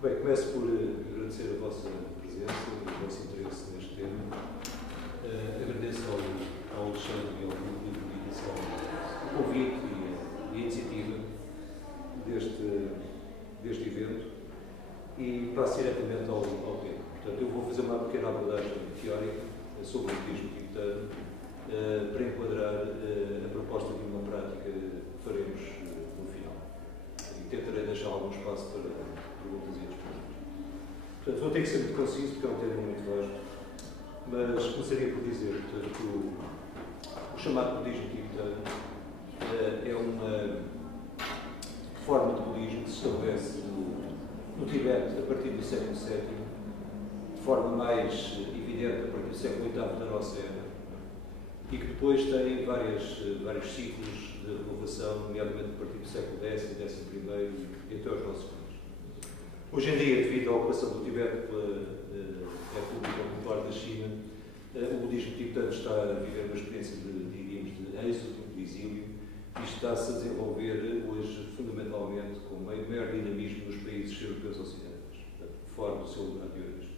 Bem, começo por agradecer a vossa presença e o vosso interesse neste tema. Agradeço ao Alexandre e ao Grupo de Comunicação o convite e a iniciativa deste evento e passo diretamente ao tema. Portanto, eu vou fazer uma pequena abordagem teórica sobre o budismo tibetano para enquadrar a proposta de uma prática que faremos no final. E tentarei deixar algum espaço para perguntas e respostas. Portanto, vou ter que ser muito conciso, porque é um tema muito vasto, mas começaria por dizer, portanto, que o chamado budismo tibetano é uma forma de budismo que se estabelece no Tibete a partir do século VII, de forma mais evidente a partir do século VIII da nossa era, e que depois tem vários ciclos de renovação, nomeadamente a partir do século X, XI e até aos nossos dias. Hoje em dia, devido à ocupação do Tibete pela República Popular da China, o budismo tibetano está a viver uma experiência de êxodo, de exílio, e está-se a desenvolver hoje, fundamentalmente, com maior dinamismo nos países europeus ocidentais, fora do seu lugar de origem.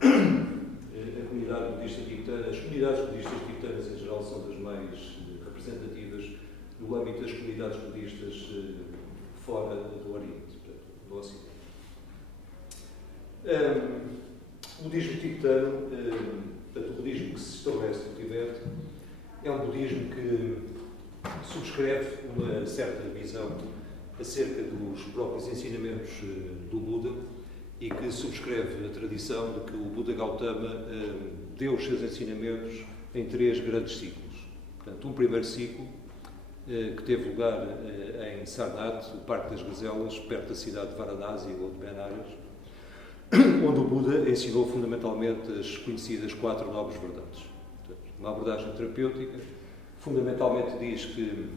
A comunidade budista tibetana, as comunidades budistas tibetanas em geral são das mais representativas no âmbito das comunidades budistas fora do Oriente, do Ocidente. O budismo tibetano, portanto, o budismo que se estabelece no Tibete, é um budismo que subscreve uma certa visão acerca dos próprios ensinamentos do Buda e que subscreve a tradição de que o Buda Gautama deu os seus ensinamentos em 3 grandes ciclos. Portanto, um primeiro ciclo que teve lugar em Sarnath, o Parque das Gazelas, perto da cidade de Varanasi ou de Benares, onde o Buda ensinou fundamentalmente as conhecidas 4 nobres verdades. Portanto, uma abordagem terapêutica, fundamentalmente diz que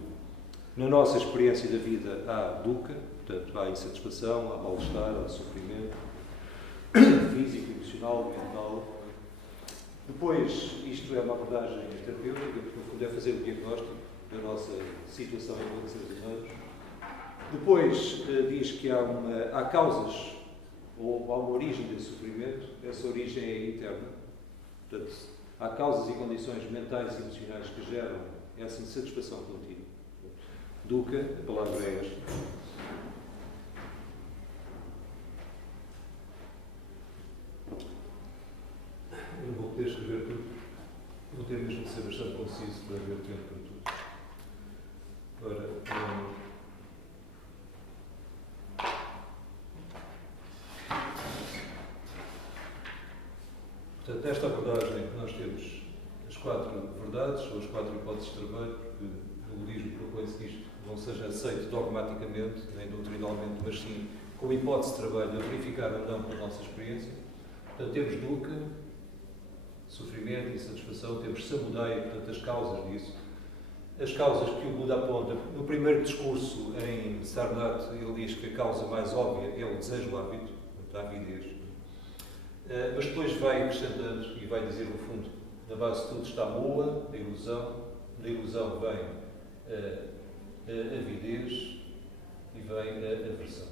na nossa experiência da vida há dukkha, portanto há insatisfação, há mal-estar, há sofrimento físico, emocional, mental. Depois, isto é uma abordagem terapêutica, porque no fundo é fazer o diagnóstico da nossa situação enquanto seres humanos. Depois diz que há causas ou há uma origem desse sofrimento, essa origem é interna. Portanto, há causas e condições mentais e emocionais que geram essa insatisfação contínua. Dukkha, a palavra é esta. Eu não vou poder escrever tudo. Vou ter mesmo de ser bastante conciso para haver tempo para tudo. Ora, portanto, esta abordagem que nós temos as 4 verdades, ou as 4 hipóteses de trabalho, porque o budismo propõe-se que isto não seja aceito dogmaticamente, nem doutrinalmente, mas sim com hipótese de trabalho a verificar ou não pela nossa experiência. Portanto, temos dukkha, sofrimento, insatisfação, temos samudaya, portanto, as causas disso. As causas que o Buda aponta, no primeiro discurso em Sarnath, ele diz que a causa mais óbvia é o desejo hábito, a avidez. Mas depois vai acrescentando e vai dizer, no fundo, na base de tudo está a moa, a ilusão, da ilusão vem a avidez e vem a aversão.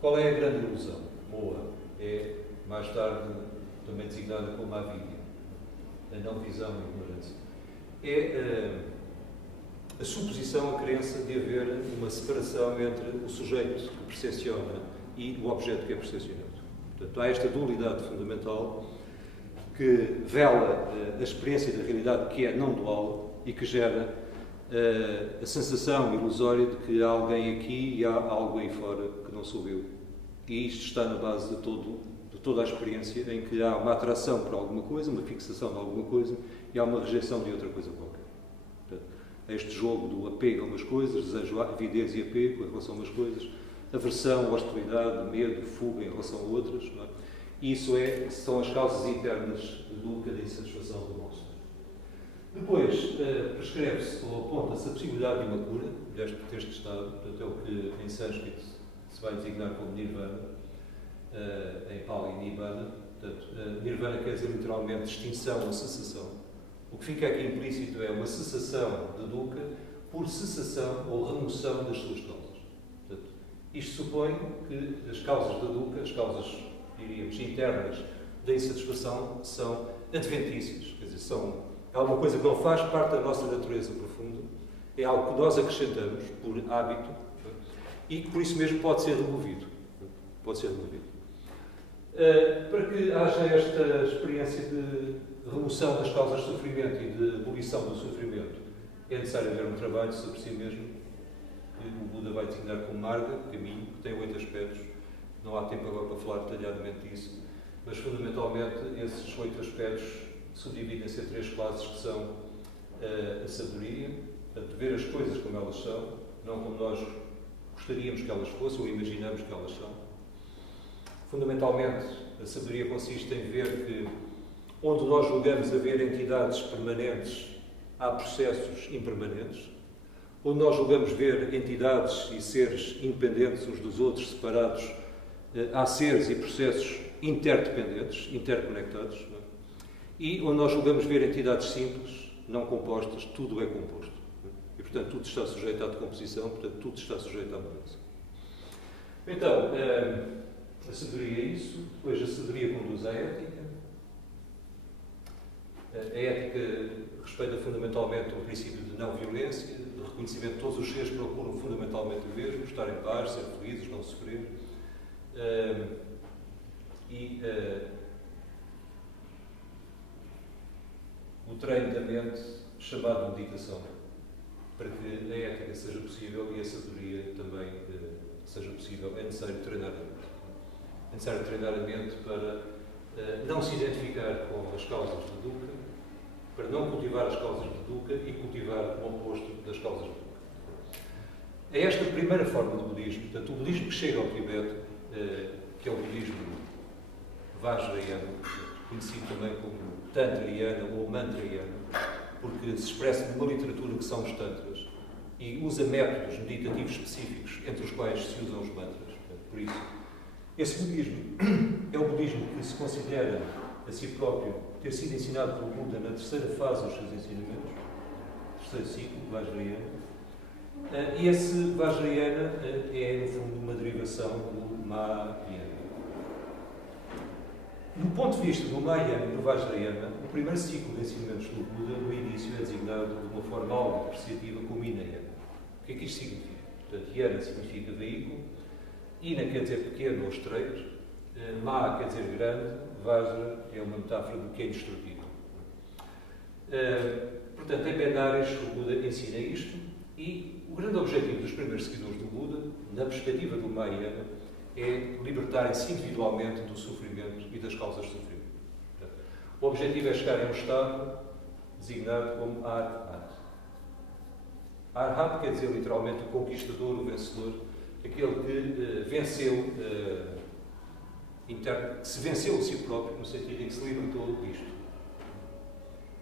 Qual é a grande ilusão? Moa é, mais tarde, também designada como a avidya, a não visão e a ignorância. É a suposição, a crença de haver uma separação entre o sujeito que percepciona e o objeto que é percepcionado. Portanto, há esta dualidade fundamental que vela a experiência da realidade que é não dual e que gera a sensação ilusória de que há alguém aqui e há algo aí fora que não sou eu. E isto está na base de toda a experiência em que há uma atração por alguma coisa, uma fixação de alguma coisa e há uma rejeição de outra coisa qualquer. Portanto, este jogo do apego a umas coisas, desejo, avidez e apego em relação a umas coisas, aversão, hostilidade, medo, fuga em relação a outras. Não é? Isso são as causas internas de dukkha, da insatisfação do nosso. Depois, prescreve-se ou aponta-se a possibilidade de uma cura deste estado, portanto, é o que em sânscrito se vai designar como nirvana, em Pali nibbana. Portanto, nirvana quer dizer literalmente extinção ou cessação. O que fica aqui implícito é uma cessação de dukkha por cessação ou remoção das suas causas. Portanto, Isto supõe que as causas da dukkha, as causas, diríamos, internas da insatisfação, são adventícias, quer dizer, é alguma coisa que não faz parte da nossa natureza profunda, é algo que nós acrescentamos por hábito e que por isso mesmo pode ser removido. Pode ser removido. Para que haja esta experiência de remoção das causas de sofrimento e de abolição do sofrimento, é necessário haver um trabalho sobre si mesmo, que o Buda vai designar como marga, caminho, que tem 8 aspectos. Não há tempo agora para falar detalhadamente disso, mas fundamentalmente esses 8 aspectos subdividem-se em 3 classes, que são a sabedoria, portanto, ver as coisas como elas são, não como nós gostaríamos que elas fossem ou imaginamos que elas são. Fundamentalmente, a sabedoria consiste em ver que, onde nós julgamos haver entidades permanentes, há processos impermanentes. Onde nós julgamos ver entidades e seres independentes uns dos outros, separados, há seres e processos interdependentes, interconectados. Não é? E onde nós julgamos ver entidades simples, não compostas, tudo é composto. E, portanto, tudo está sujeito à decomposição, portanto, tudo está sujeito à mudança. Então, a sabedoria é isso. Depois, a sabedoria conduz à ética. A ética respeita fundamentalmente o princípio de não-violência, de reconhecimento de todos os seres procuram fundamentalmente o mesmo, estar em paz, ser felizes, não sofrer. O treino da mente, chamado meditação, para que a ética seja possível e a sabedoria também seja possível, é necessário treinar a mente. É necessário treinar a mente para não se identificar com as causas do dukkha, para não cultivar as causas do dukkha e cultivar o oposto das causas do dukkha. É esta a primeira forma do budismo, portanto, o budismo que chega ao Tibete, que é o budismo Vajrayana, conhecido também como Tantrayana ou Mantrayana, porque se expressa numa literatura que são os Tantras e usa métodos meditativos específicos, entre os quais se usam os mantras. Por isso, esse budismo é o budismo que se considera a si próprio ter sido ensinado pelo Buda na terceira fase dos seus ensinamentos, terceiro ciclo, Vajrayana. E esse Vajrayana é, no fundo, uma derivação do Mahayana. Do ponto de vista do Mahayana e do Vajrayana, o primeiro ciclo de ensinamentos do Buda, no início, é designado de uma forma algo depreciativa como Hinayana. O que é que isto significa? Portanto, Yana significa veículo, Ina quer dizer pequeno ou estreito, Ma quer dizer grande, Vajra é uma metáfora do que é indestrutível. Portanto, em Benares, o Buda ensina isto e o grande objetivo dos primeiros seguidores do Buda, na perspectiva do Mahayana, é libertarem-se individualmente do sofrimento e das causas de sofrimento. Portanto, o objetivo é chegar a um estado designado como Arhat. Arhat quer dizer literalmente o conquistador, o vencedor, aquele que venceu, que se venceu a si próprio, no sentido em que se libertou disto.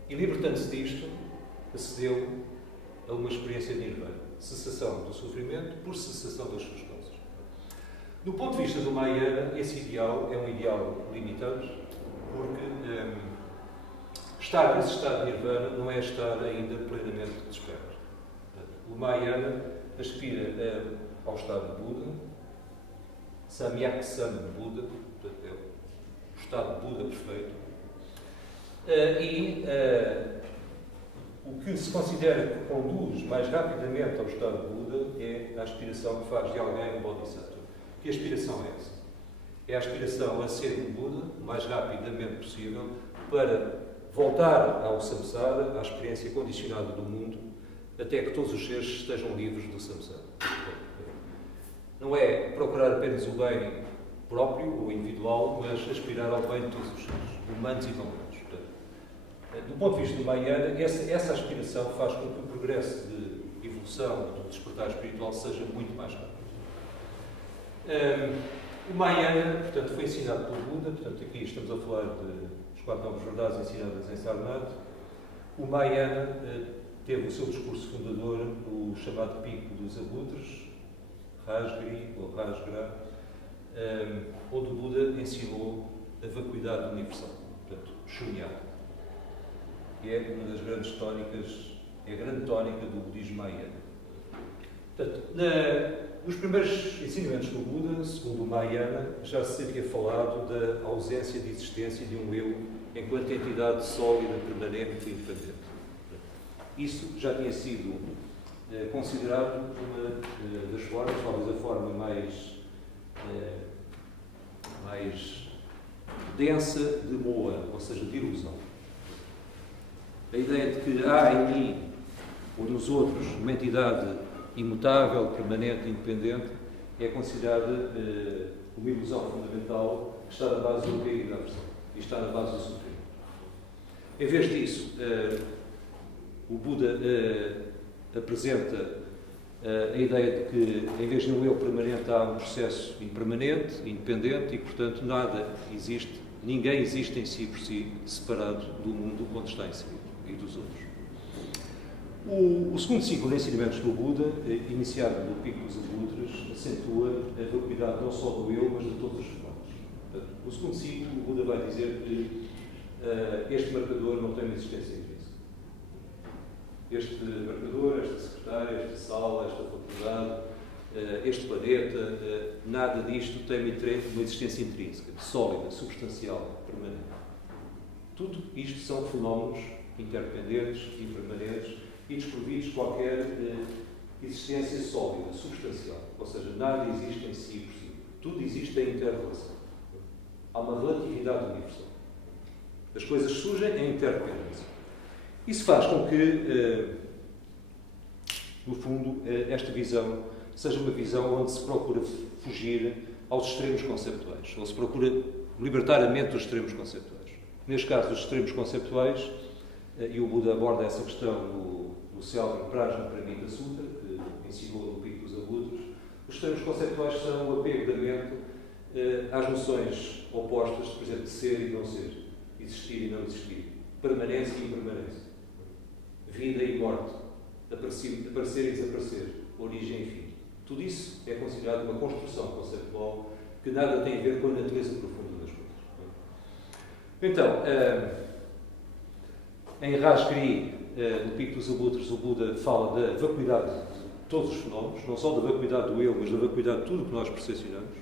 E libertando-se disto, acedeu a uma experiência de nirvana, cessação do sofrimento por cessação das suas causas. Do ponto de vista do Mahayana, esse ideal é um ideal limitado, porque estar nesse estado de nirvana não é estar ainda plenamente desperto. O Mahayana aspira ao estado de Buda, Samyak-Sam Buda, portanto, é o estado de Buda perfeito, o que se considera que conduz mais rapidamente ao estado de Buda é a aspiração que faz de alguém um Bodhisattva. Que aspiração é essa? É a aspiração a ser um Buda o mais rapidamente possível para voltar ao samsara, à experiência condicionada do mundo, até que todos os seres estejam livres do samsara. Não é procurar apenas o bem próprio ou individual, mas aspirar ao bem de todos os seres, humanos e não humanos. Do ponto de vista do Mahayana, essa aspiração faz com que o progresso de evolução do despertar espiritual seja muito mais rápido. O Mahayana, portanto, foi ensinado pelo Buda, portanto, aqui estamos a falar das 4 novas verdades ensinadas em Sarnath. O Mahayana teve o seu discurso fundador, o chamado Pico dos Abutres, Rajgri, ou Rajgra, onde o Buda ensinou a vacuidade universal, portanto, Shunyata, que é uma das grandes tónicas, é a grande tónica do budismo Mahayana. Portanto, nos primeiros ensinamentos do Buda, segundo o Mahayana, já se havia falado da ausência de existência de um eu enquanto entidade sólida, permanente e independente. Isso já tinha sido considerado uma das formas, talvez a forma mais densa de moa, ou seja, de ilusão. A ideia de que há em mim ou nos outros uma entidade imutável, permanente, independente, é considerada uma ilusão fundamental que está na base do cair e da aversão e está na base do sofrimento. Em vez disso, o Buda apresenta a ideia de que, em vez de um eu permanente, há um processo impermanente, independente e, portanto, nada existe, ninguém existe em si por si, separado do mundo onde está inserido e dos outros. O segundo ciclo de ensinamentos do Buda, iniciado no Pico dos Abutres, acentua a vacuidade não só do eu, mas de todos os fenómenos. No segundo ciclo, o Buda vai dizer que este marcador não tem uma existência intrínseca. Este marcador, esta secretária, esta sala, esta faculdade, este planeta, nada disto tem uma existência intrínseca, sólida, substancial, permanente. Tudo isto são fenómenos interdependentes, impermanentes e desprovidos de qualquer existência sólida, substancial. Ou seja, nada existe em si por si. Tudo existe em interrelação. Há uma relatividade universal. As coisas surgem em interdependência. Isso faz com que, no fundo, esta visão seja uma visão onde se procura fugir aos extremos conceptuais, ou se procura libertar a mente dos extremos conceptuais. Neste caso, os extremos conceptuais, e o Buda aborda essa questão no célebre Prajnaparamita Sutra, que ensinou no Pico dos Abutres. Os extremos conceptuais são o apego da mente às noções opostas, por exemplo, de ser e não ser, existir e não existir, permanência e impermanência, vida e morte, aparecer e desaparecer, origem e fim. Tudo isso é considerado uma construção conceptual que nada tem a ver com a natureza profunda das coisas. Então, em Rajgiri, no Pico dos Abutres, o Buda fala da vacuidade de todos os fenómenos, não só da vacuidade do eu, mas da vacuidade de tudo o que nós percepcionamos.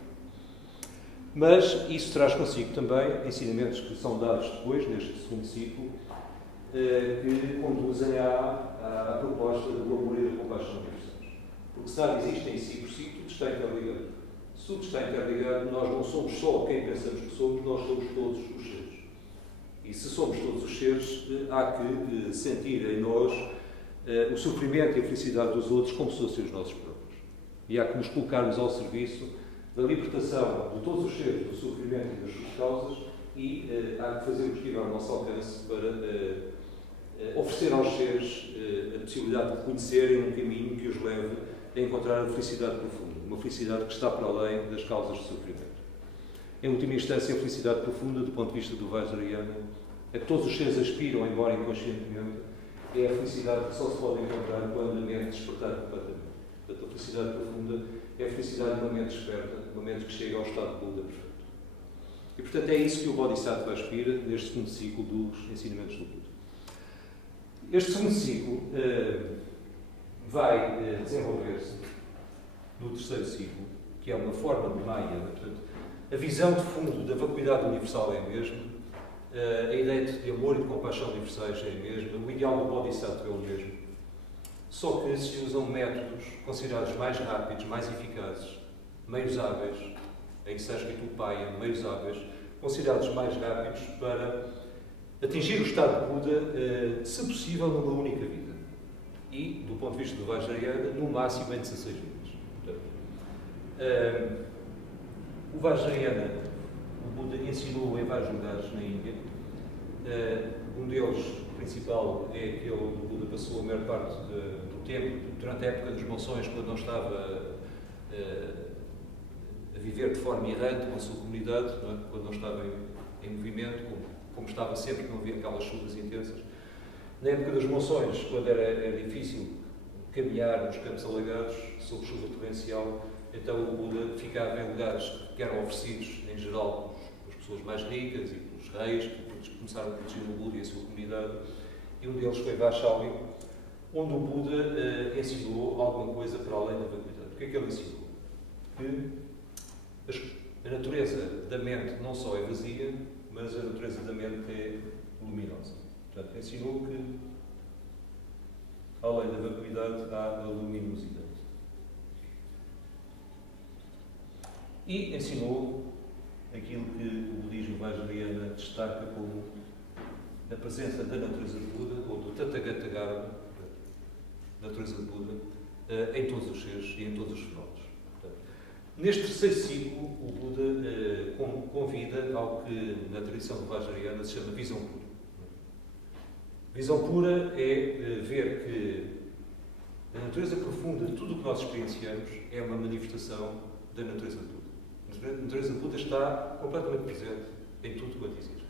Mas isso traz consigo também ensinamentos que são dados depois, neste segundo ciclo, que conduzem à proposta do amor e da compaixão universais. Porque se nada existe em si por si, tudo está interligado. Se tudo está interligado, nós não somos só quem pensamos que somos, nós somos todos os seres. E se somos todos os seres, há que sentir em nós o sofrimento e a felicidade dos outros como se fossem os nossos próprios. E há que nos colocarmos ao serviço da libertação de todos os seres do sofrimento e das suas causas e há que fazer o que estiver ao nosso alcance para oferecer aos seres a possibilidade de conhecerem um caminho que os leve a encontrar a felicidade profunda, uma felicidade que está para além das causas de sofrimento. Em última instância, a felicidade profunda, do ponto de vista do Vajrayana, a que todos os seres aspiram, embora inconscientemente, é a felicidade que só se pode encontrar quando a mente despertar completamente. Portanto, a felicidade profunda é a felicidade de uma mente desperta, de uma mente que chega ao estado de Buda perfeito. E, portanto, é isso que o Bodhisattva aspira neste segundo ciclo dos ensinamentos do Buda. Este segundo ciclo vai desenvolver-se no terceiro ciclo, que é uma forma de Mahayana. Portanto, a visão de fundo da vacuidade universal é a mesma, a ideia de amor e de compaixão universais é a mesma, o ideal do Bodhisattva é o mesmo. Só que se usam métodos considerados mais rápidos, mais eficazes, meios hábeis, em sânscrito upaya, meios hábeis, considerados mais rápidos para atingir o estado de Buda, se possível, numa única vida. E, do ponto de vista do Vajrayana, no máximo em 16 vidas. Portanto, o Vajrayana, o Buda ensinou em vários lugares na Índia. Um deles, o principal, é aquele onde o Buda passou a maior parte do tempo, durante a época dos monções, quando não estava a viver de forma errante com a sua comunidade, não é? Quando não estava em movimento, como estava sempre, que não havia aquelas chuvas intensas. Na época das monções, quando era difícil caminhar nos campos alagados, sob chuva torrencial, então o Buda ficava em lugares que eram oferecidos, em geral, pelas pessoas mais ricas e pelos reis, que começaram a proteger o Buda e a sua comunidade. E um deles foi Vaishali, onde o Buda ensinou alguma coisa para além da vacuidade. O que é que ele ensinou? Que a natureza da mente não só é vazia, mas a natureza da mente é luminosa. Portanto, ensinou que, além da vacuidade, há a luminosidade. E ensinou aquilo que o budismo vajrayana destaca como a presença da natureza de Buda, ou do Tathagata, natureza de Buda, em todos os seres e em todos os fenómenos. Portanto, neste terceiro ciclo, o Buda convida ao que na tradição vajrayana se chama visão pura. Visão pura é ver que a natureza profunda de tudo o que nós experienciamos é uma manifestação da natureza de Buda. A natureza de Buda está completamente presente em tudo quanto existe.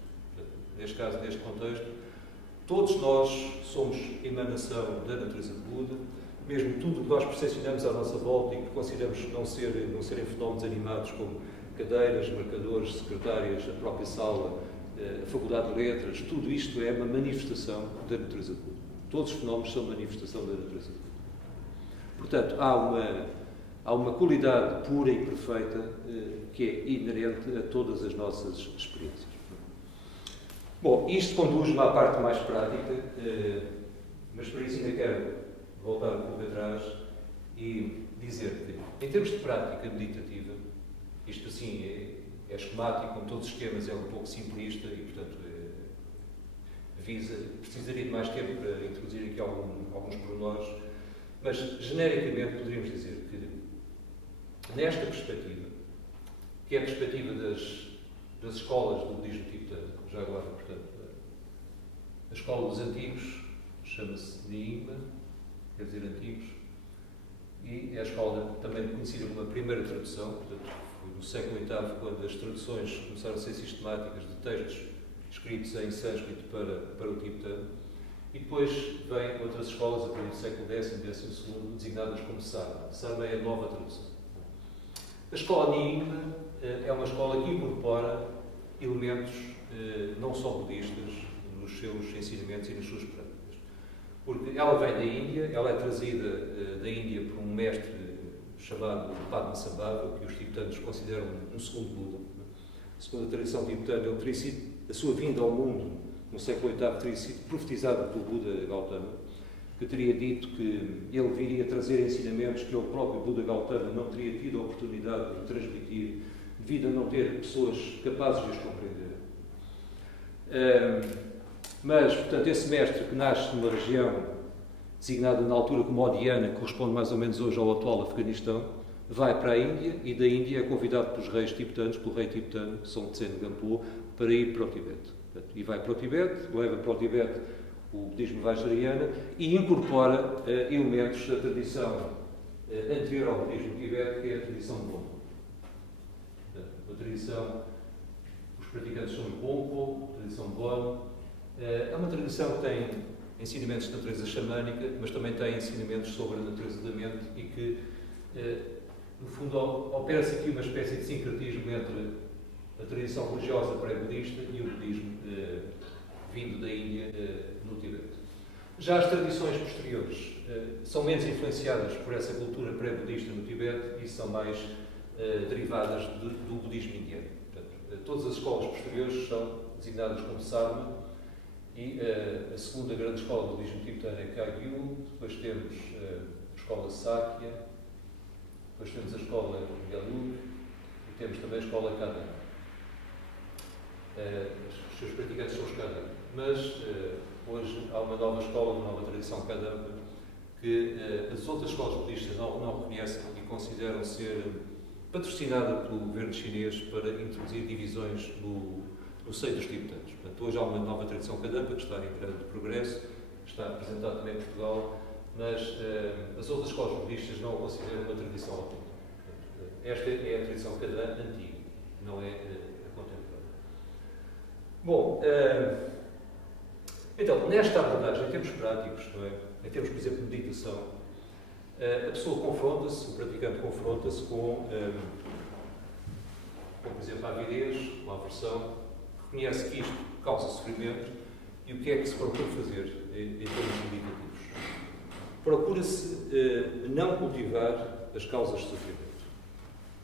Neste caso, neste contexto, todos nós somos emanação da natureza de Buda, mesmo tudo o que nós percepcionamos à nossa volta e que consideramos não serem fenómenos animados como cadeiras, marcadores, secretárias, a própria sala, a Faculdade de Letras, tudo isto é uma manifestação da natureza de Buda. Todos os fenómenos são manifestação da natureza de Buda. Portanto, há uma qualidade pura e perfeita que é inerente a todas as nossas experiências. Bom, isto conduz-me à parte mais prática, mas para isso ainda quero voltar um pouco atrás e dizer que, em termos de prática meditativa, isto assim é esquemático, como todos os esquemas, é um pouco simplista e, portanto, precisaria de mais tempo para introduzir aqui alguns pormenores, mas, genericamente, poderíamos dizer que, nesta perspectiva, que é a perspectiva das escolas do budismo tibetano, já agora, portanto, a escola dos antigos chama-se Nyingma, quer dizer antigos, e é a escola também conhecida como a primeira tradução, portanto, foi no século VIII, quando as traduções começaram a ser sistemáticas de textos escritos em sânscrito para o tibetano, e depois vêm outras escolas, a partir do século X e XII, designadas como Sarma. Sarma é a nova tradução. A escola Nyingma é uma escola que incorpora elementos não só budistas nos seus ensinamentos e nas suas práticas. Porque ela vem da Índia, ela é trazida da Índia por um mestre chamado Padmasambhava, que os tibetanos consideram um segundo Buda. Segundo a tradição tibetana, ele teria sido, a sua vinda ao mundo no século VIII teria sido profetizada pelo Buda Gautama, que teria dito que ele viria trazer ensinamentos que o próprio Buda Gautama não teria tido a oportunidade de transmitir, devido a não ter pessoas capazes de os compreender. Mas, portanto, esse mestre que nasce numa região designada na altura como Odiana, que corresponde mais ou menos hoje ao atual Afeganistão, vai para a Índia e da Índia é convidado pelos reis tibetanos, pelo rei tibetano, Song Tsen Gampo, para ir para o Tibete. E vai para o Tibete, leva para o Tibete o budismo vajrayana e incorpora elementos da tradição anterior ao budismo tibete, que é a tradição Bon. A tradição, os praticantes são os Bonpo, a tradição Bon. É uma tradição que tem ensinamentos de natureza xamânica, mas também tem ensinamentos sobre a natureza da mente e que, no fundo, opera-se aqui uma espécie de sincretismo entre a tradição religiosa pré-budista e o budismo vindo da Índia no Tibete. Já as tradições posteriores são menos influenciadas por essa cultura pré-budista no Tibete e são mais derivadas do budismo indiano. Portanto, todas as escolas posteriores são designadas como Sarma e a segunda grande escola do budismo tibetano é Kagyu, depois temos a escola Sakya, depois temos a escola Gelug e temos também a escola Kadamba. Os seus praticantes são os Kadamba. Mas hoje há uma nova escola, uma nova tradição Kadamba, que as outras escolas budistas não reconhecem e consideram ser patrocinada pelo governo chinês para introduzir divisões no seio dos tibetanos. Portanto, hoje há uma nova tradição Kadamba que está em grande progresso, está apresentada também em Portugal, mas as outras escolas budistas não a consideram uma tradição autêntica. Esta é a tradição Kadamba antiga, não é a contemporânea. Bom, então, nesta abordagem, em termos práticos, não é? Em termos, por exemplo, de meditação, a pessoa confronta-se, o praticante confronta-se com, por exemplo, a avidez, com a aversão, reconhece que isto causa sofrimento e o que é que se propõe fazer em termos meditativos. procura-se não cultivar as causas de sofrimento.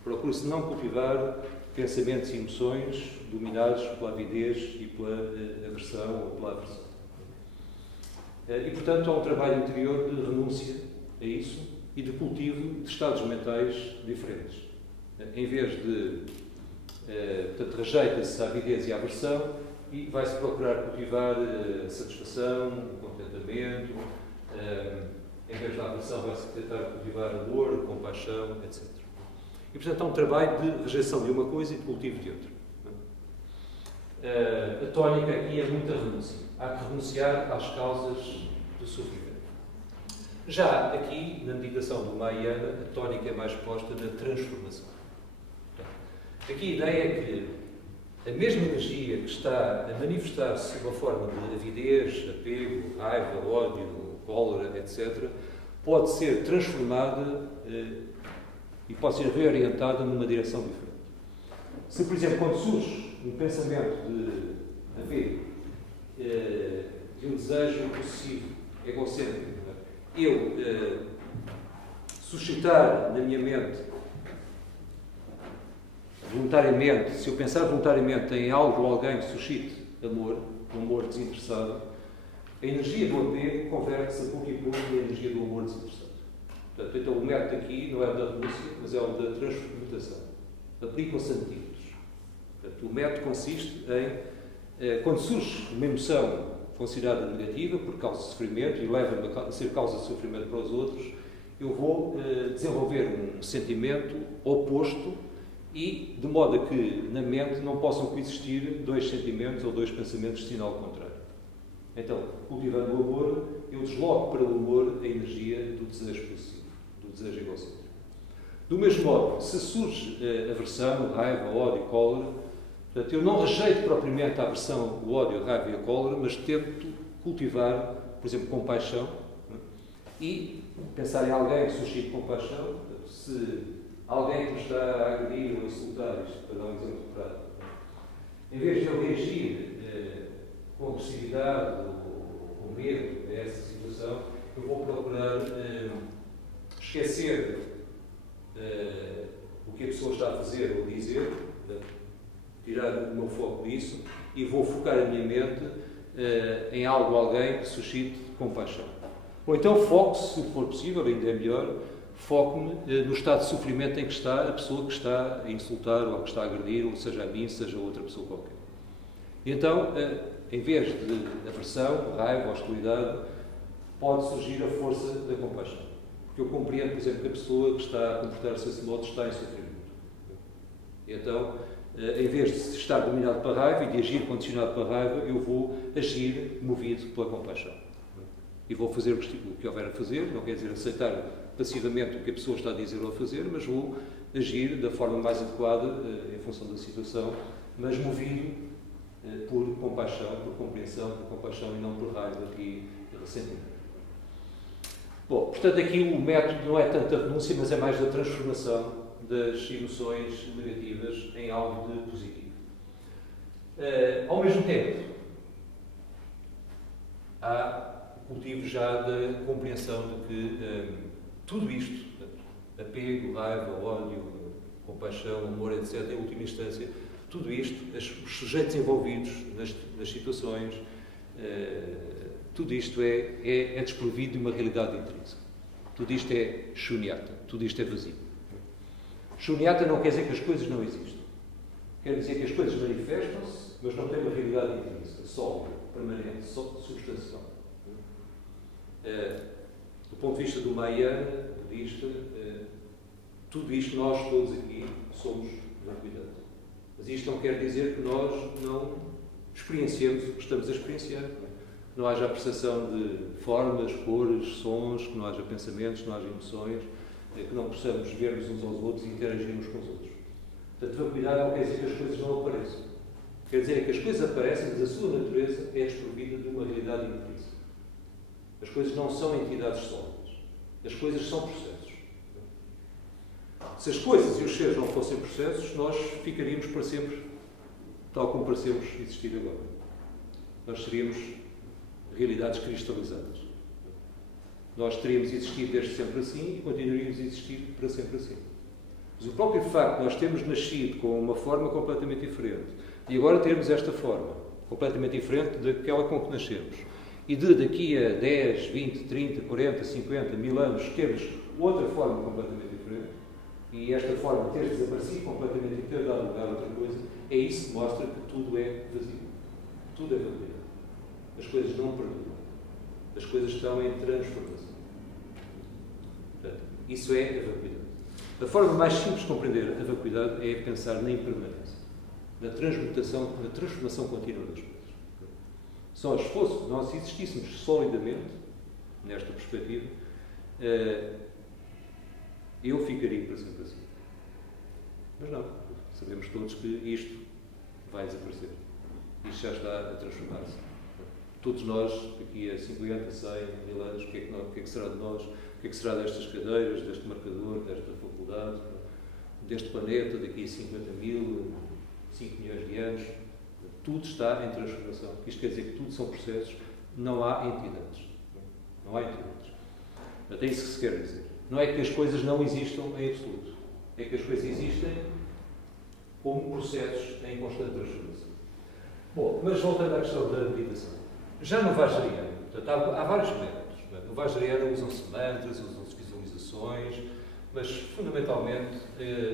Procura-se não cultivar pensamentos e emoções dominados pela avidez e pela aversão ou pela aversão. E, portanto, há um trabalho interior de renúncia a isso e de cultivo de estados mentais diferentes. Em vez de, portanto, rejeita-se a avidez e a aversão e vai-se procurar cultivar a satisfação, o contentamento. Em vez da aversão, vai-se tentar cultivar amor, compaixão, etc. E, portanto, há um trabalho de rejeição de uma coisa e de cultivo de outra. A tónica aqui é muita renúncia. Há que renunciar às causas do sofrimento. Já aqui, na meditação do Mahayana, a tónica é mais posta na transformação. Aqui a ideia é que a mesma energia que está a manifestar-se de uma forma de avidez, apego, raiva, ódio, cólera, etc., pode ser transformada e pode ser reorientada numa direção diferente. Se, por exemplo, quando surge um pensamento de apego, de um desejo possessivo, egocêntrico, eu suscitar na minha mente voluntariamente, se eu pensar voluntariamente em algo ou alguém que suscite amor, um amor desinteressado, a energia do apego converte-se a pouco e pouco na energia do amor desinteressado. Portanto, então o método aqui não é o da renúncia, mas é o da transformação. Aplicam-se antídotos. Portanto, o método consiste em, quando surge uma emoção considerada negativa, por causa de sofrimento, e leva-me a ser causa de sofrimento para os outros, eu vou desenvolver um sentimento oposto e de modo a que na mente não possam coexistir dois sentimentos ou dois pensamentos de sinal contrário. Então, cultivando o amor, eu desloco para o amor a energia do desejo possessivo, do desejo egocêntrico. Do mesmo modo, se surge aversão, raiva, ódio, cólera, portanto, eu não rejeito propriamente a aversão, o ódio, a raiva e a cólera, mas tento cultivar, por exemplo, compaixão, e pensar em alguém que suscite compaixão. Se alguém que me está a agredir ou a insultar, isto para dar um exemplo prático, em vez de eu reagir com agressividade ou com medo a essa situação, eu vou procurar esquecer o que a pessoa está a fazer ou a dizer, tirar o meu foco disso e vou focar a minha mente em algo, alguém que suscite compaixão. Ou então foco-se, se for possível, ainda é melhor, foco-me no estado de sofrimento em que está a pessoa que está a insultar ou que está a agredir, ou seja a mim, seja a outra pessoa qualquer. E então, em vez de aversão, raiva, hostilidade, pode surgir a força da compaixão. Porque eu compreendo, por exemplo, que a pessoa que está a comportar-se desse modo está em sofrimento. E então, em vez de estar dominado pela raiva e de agir condicionado pela raiva, eu vou agir movido pela compaixão. E vou fazer o que houver a fazer, não quer dizer aceitar passivamente o que a pessoa está a dizer ou a fazer, mas vou agir da forma mais adequada em função da situação, mas movido por compaixão, por compreensão, por compaixão e não por raiva e ressentimento. Bom, portanto, aqui o método não é tanto a renúncia, mas é mais da transformação das emoções negativas em algo de positivo. Ao mesmo tempo, há o cultivo já da compreensão de que tudo isto, apego, raiva, ódio, compaixão, amor, etc., em última instância, tudo isto, os sujeitos envolvidos nas situações, tudo isto é desprovido de uma realidade intrínseca. Tudo isto é shunyata, tudo isto é vazio. Shunyata não quer dizer que as coisas não existam. Quer dizer que as coisas manifestam-se, mas não têm uma realidade intrínseca, sólida, permanente, substancial. Do ponto de vista do Mahayana, budista, tudo isto, nós todos aqui, somos vacuidade. Mas isto não quer dizer que nós não experienciemos o que estamos a experienciar. Não haja a percepção de formas, cores, sons, que não haja pensamentos, que não haja emoções, que não possamos ver-nos uns aos outros e interagir uns com os outros. Portanto, vacuidade não quer dizer que as coisas não apareçam. Quer dizer que as coisas aparecem, mas a sua natureza é desprovida de uma realidade intrínseca. As coisas não são entidades sólidas. As coisas são processos. Se as coisas e os seres não fossem processos, nós ficaríamos para sempre tal como parecemos existir agora. Nós seríamos realidades cristalizadas. Nós teríamos existido desde sempre assim e continuaríamos a existir para sempre assim. Mas o próprio facto de nós termos nascido com uma forma completamente diferente e agora termos esta forma completamente diferente daquela com que nascemos e de daqui a 10, 20, 30, 40, 50, 1000 anos termos outra forma completamente diferente e esta forma ter desaparecido completamente e ter dado lugar a outra coisa, é isso que mostra que tudo é vazio. Tudo é vazio. As coisas não perduram. As coisas estão em transformação. Portanto, isso é a vacuidade. A forma mais simples de compreender a vacuidade é pensar na impermanência, na transmutação, na transformação contínua das coisas. Se nós existíssemos solidamente, nesta perspectiva, eu ficaria para sempre assim. Mas não. Sabemos todos que isto vai desaparecer. Isto já está a transformar-se. Todos nós, daqui a 50, 100, 1000 anos, o que é que será de nós? O que é que será destas cadeiras, deste marcador, desta faculdade, deste planeta, daqui a 50 mil, 5 milhões de anos? Tudo está em transformação. Isto quer dizer que tudo são processos, não há entidades. Não há entidades. Até isso que se quer dizer. Não é que as coisas não existam em absoluto. É que as coisas existem como processos em constante transformação. Bom, mas voltando à questão da meditação. Já no Vajrayana, portanto, há vários métodos. No Vajrayana usam-se mantras, usam-se visualizações, mas, fundamentalmente,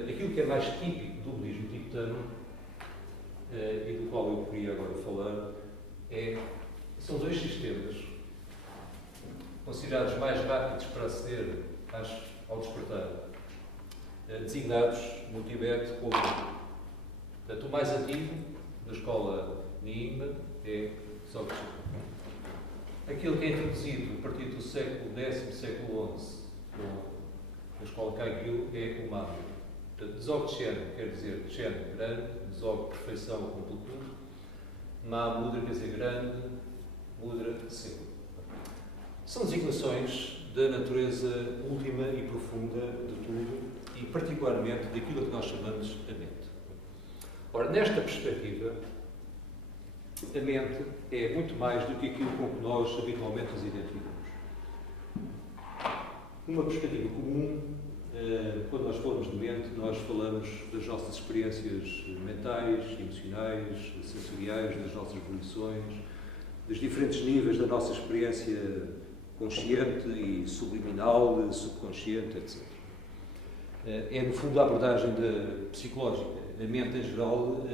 aquilo que é mais típico do budismo tibetano, e do qual eu queria agora falar, são dois sistemas considerados mais rápidos para aceder ao despertar, designados no Tibete como. Portanto, o mais antigo, da escola Nyingma, é Dzogchen. Aquilo que é introduzido a partir do século X, século XI, na escola Kagyu, é o Mantra. Portanto, Dzogchen quer dizer Chen, grande, Dzog, perfeição ou completude, Ma, Mudra, quer dizer grande, Mudra, seu. São designações da natureza última e profunda de tudo e, particularmente, daquilo que nós chamamos a mente. Ora, nesta perspectiva, a mente é muito mais do que aquilo com que nós habitualmente nos identificamos. Numa perspectiva comum, quando nós falamos de mente, nós falamos das nossas experiências mentais, emocionais, sensoriais, das nossas evoluções, dos diferentes níveis da nossa experiência consciente e subliminal, subconsciente, etc. É, no fundo, a abordagem psicológica. A mente, em geral,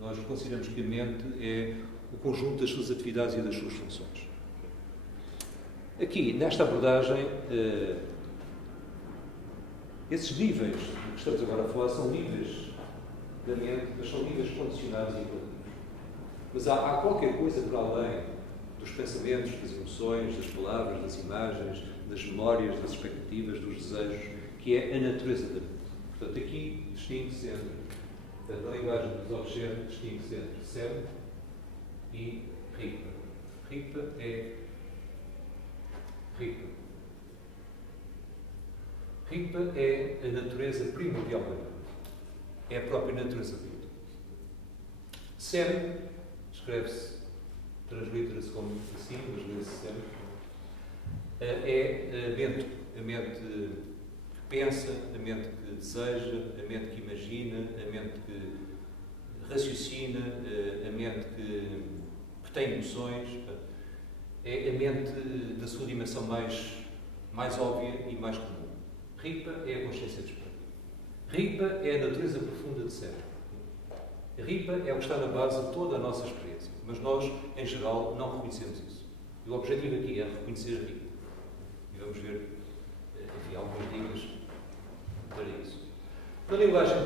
nós consideramos que a mente é o conjunto das suas atividades e das suas funções. Aqui, nesta abordagem, esses níveis de que estamos agora a falar são níveis da mente, mas são níveis condicionados e evolutivos. Mas há qualquer coisa por além dos pensamentos, das emoções, das palavras, das imagens, das memórias, das expectativas, dos desejos, que é a natureza da mente. Portanto, aqui distingue-se entre, na linguagem dos objetos, distingue-se entre Sem e Ripa. Ripa é Ripa. Ripa é a natureza primordial da mente. É a própria natureza da vida. Sem escreve-se, translitera-se como assim, mas lê-se Sem. É a mente que pensa, a mente que deseja, a mente que imagina, a mente que raciocina, a mente que tem emoções. É a mente da sua dimensão mais óbvia e mais comum. Ripa é a consciência desperta. Ripa é a natureza profunda de ser. Ripa é o que está na base de toda a nossa experiência, mas nós, em geral, não reconhecemos isso. E o objetivo aqui é reconhecer a Ripa. E vamos ver, enfim, algumas dicas para isso. Na linguagem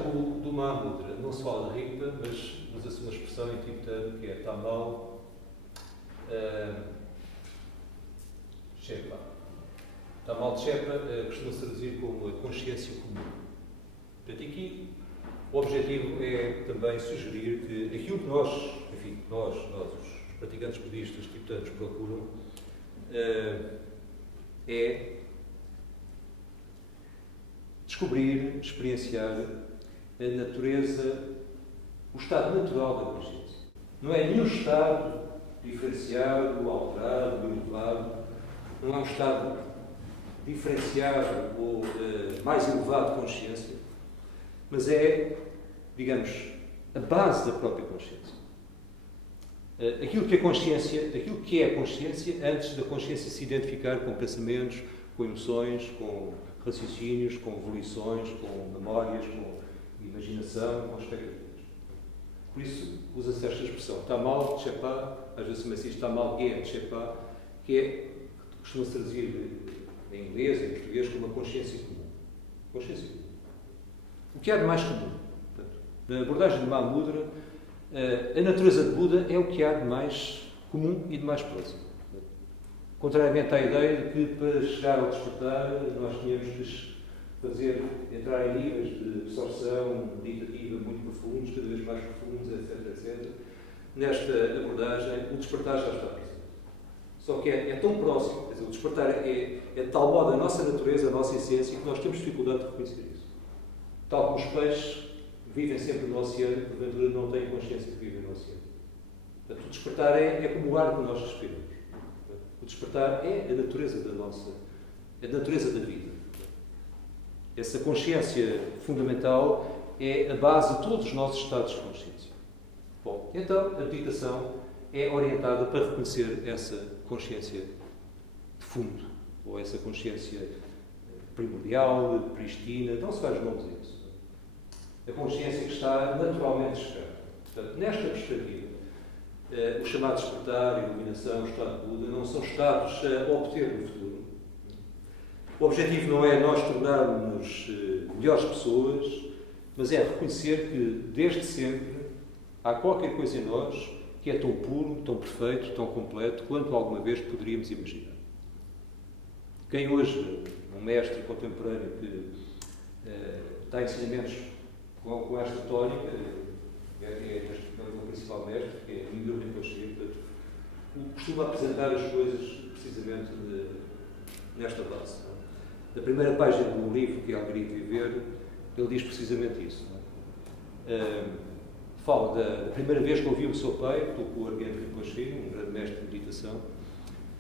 do Mahamudra não se fala de Ripa, mas usa-se uma expressão em tibetano que é Tamal Shepa. Tamal Shepa costuma-se traduzir como a consciência comum. Portanto, aqui o objetivo é também sugerir que aquilo que nós, enfim, nós os praticantes budistas tibetanos procuram é descobrir, experienciar a natureza, o estado natural da consciência. Não é nenhum estado diferenciado, alterado, elevado. Não é um estado diferenciado ou mais elevado de consciência, mas é, digamos, a base da própria consciência. Aquilo que é a consciência antes da consciência se identificar com pensamentos, com emoções, com raciocínios, com volições, com memórias, com imaginação, com expectativas. Por isso usa-se esta expressão, está mal, je sais pas, às vezes também se diz está mal, je sais pas, que costuma-se traduzir em inglês, em português, como uma consciência comum. Consciência comum. O que há de mais comum? Portanto, na abordagem de Mahamudra, a natureza de Buda é o que há de mais comum e de mais próximo. Contrariamente à ideia de que para chegar ao despertar nós tínhamos de entrar em níveis de absorção meditativa muito profundos, cada vez mais profundos, etc. Nesta abordagem, o despertar já está presente. Só que é tão próximo, quer dizer, o despertar é de tal modo a nossa natureza, a nossa essência, que nós temos dificuldade de reconhecer isso. Tal como os peixes vivem sempre no oceano, porventura não têm consciência que vivem no oceano. Portanto, o despertar é como o ar que nós respiramos. O despertar é a natureza a natureza da vida. Essa consciência fundamental é a base de todos os nossos estados de consciência. Bom, então a meditação é orientada para reconhecer essa consciência de fundo, ou essa consciência primordial, pristina, dão-se vários nomes a isso. A consciência que está naturalmente desperta. Portanto, nesta perspectiva, o chamado despertar, a iluminação, o estado de Buda, não são estados a obter no futuro. O objetivo não é nós tornarmos melhores pessoas, mas é reconhecer que, desde sempre, há qualquer coisa em nós que é tão puro, tão perfeito, tão completo, quanto alguma vez poderíamos imaginar. Quem hoje, um mestre contemporâneo que dá ensinamentos com esta tónica, é o principal mestre, que é Mingyur Rinpoche, costuma apresentar as coisas precisamente nesta base. Na primeira página do livro, que é Alegria de Viver, ele diz precisamente isso. Fala da primeira vez que ouviu o seu pai, Tulku Urgyen Rinpoche, um grande mestre de meditação,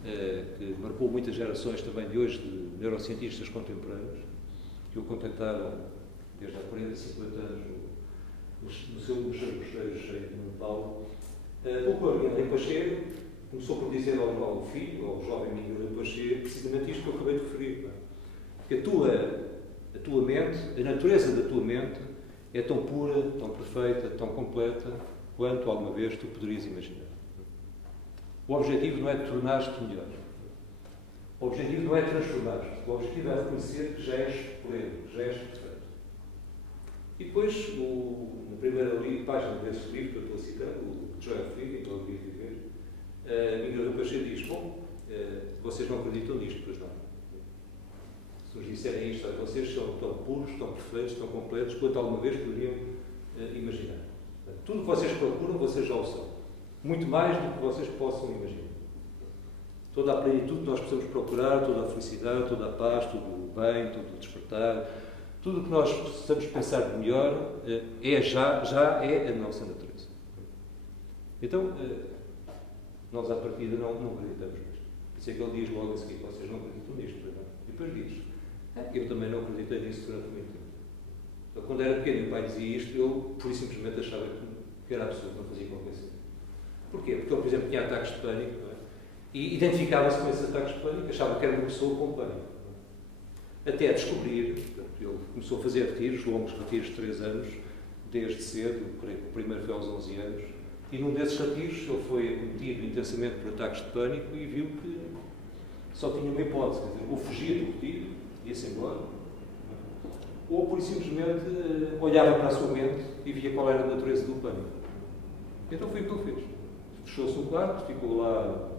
que marcou muitas gerações também de hoje de neurocientistas contemporâneos, que o contactaram desde há 40, 50 anos nos seus mosteiros em Nepal. Tulku Urgyen Rinpoche começou por dizer ao filho, ao jovem Mingyur Rinpoche, precisamente isto que eu acabei de referir. Que a tua mente, a natureza da tua mente, é tão pura, tão perfeita, tão completa, quanto alguma vez tu poderias imaginar. O objetivo não é tornar-te melhor. O objetivo não é transformar-te. O objetivo é reconhecer que já és pleno, que já és perfeito. E depois, na primeira página desse livro que eu estou a citar, o Joy of Living, que eu ouvi viver, Mingyur Rinpoche diz, vocês não acreditam nisto, pois não. Se nos disserem isto, vocês são tão puros, tão perfeitos, tão completos, quanto alguma vez poderiam imaginar. Tudo o que vocês procuram, vocês já o são. Muito mais do que vocês possam imaginar. Toda a plenitude que nós precisamos procurar, toda a felicidade, toda a paz, todo o bem, todo o despertar, tudo o que nós precisamos pensar de melhor, já é a nossa natureza. Então, nós à partida não acreditamos nisto. Por isso é que ele diz logo a seguir, vocês não acreditam nisto, não é? E depois diz, eu também não acreditei nisso durante muito tempo. Então, quando era pequeno e o pai dizia isto, eu, por isso, simplesmente achava que era absurdo, não fazia qualquer sentido. Porquê? Porque ele, por exemplo, tinha ataques de pânico, não é? E identificava-se com esses ataques de pânico, achava que era uma pessoa com pânico. Até a descobrir, portanto, ele começou a fazer retiros, longos retiros de 3 anos, desde cedo, creio que o primeiro foi aos 11 anos, e num desses retiros ele foi acometido intensamente por ataques de pânico e viu que só tinha uma hipótese, quer dizer, ou fugia do retiro, ia-se embora, ou por simplesmente olhava para a sua mente e via qual era a natureza do pânico. Então foi o que ele fez. Fechou-se no quarto, ficou lá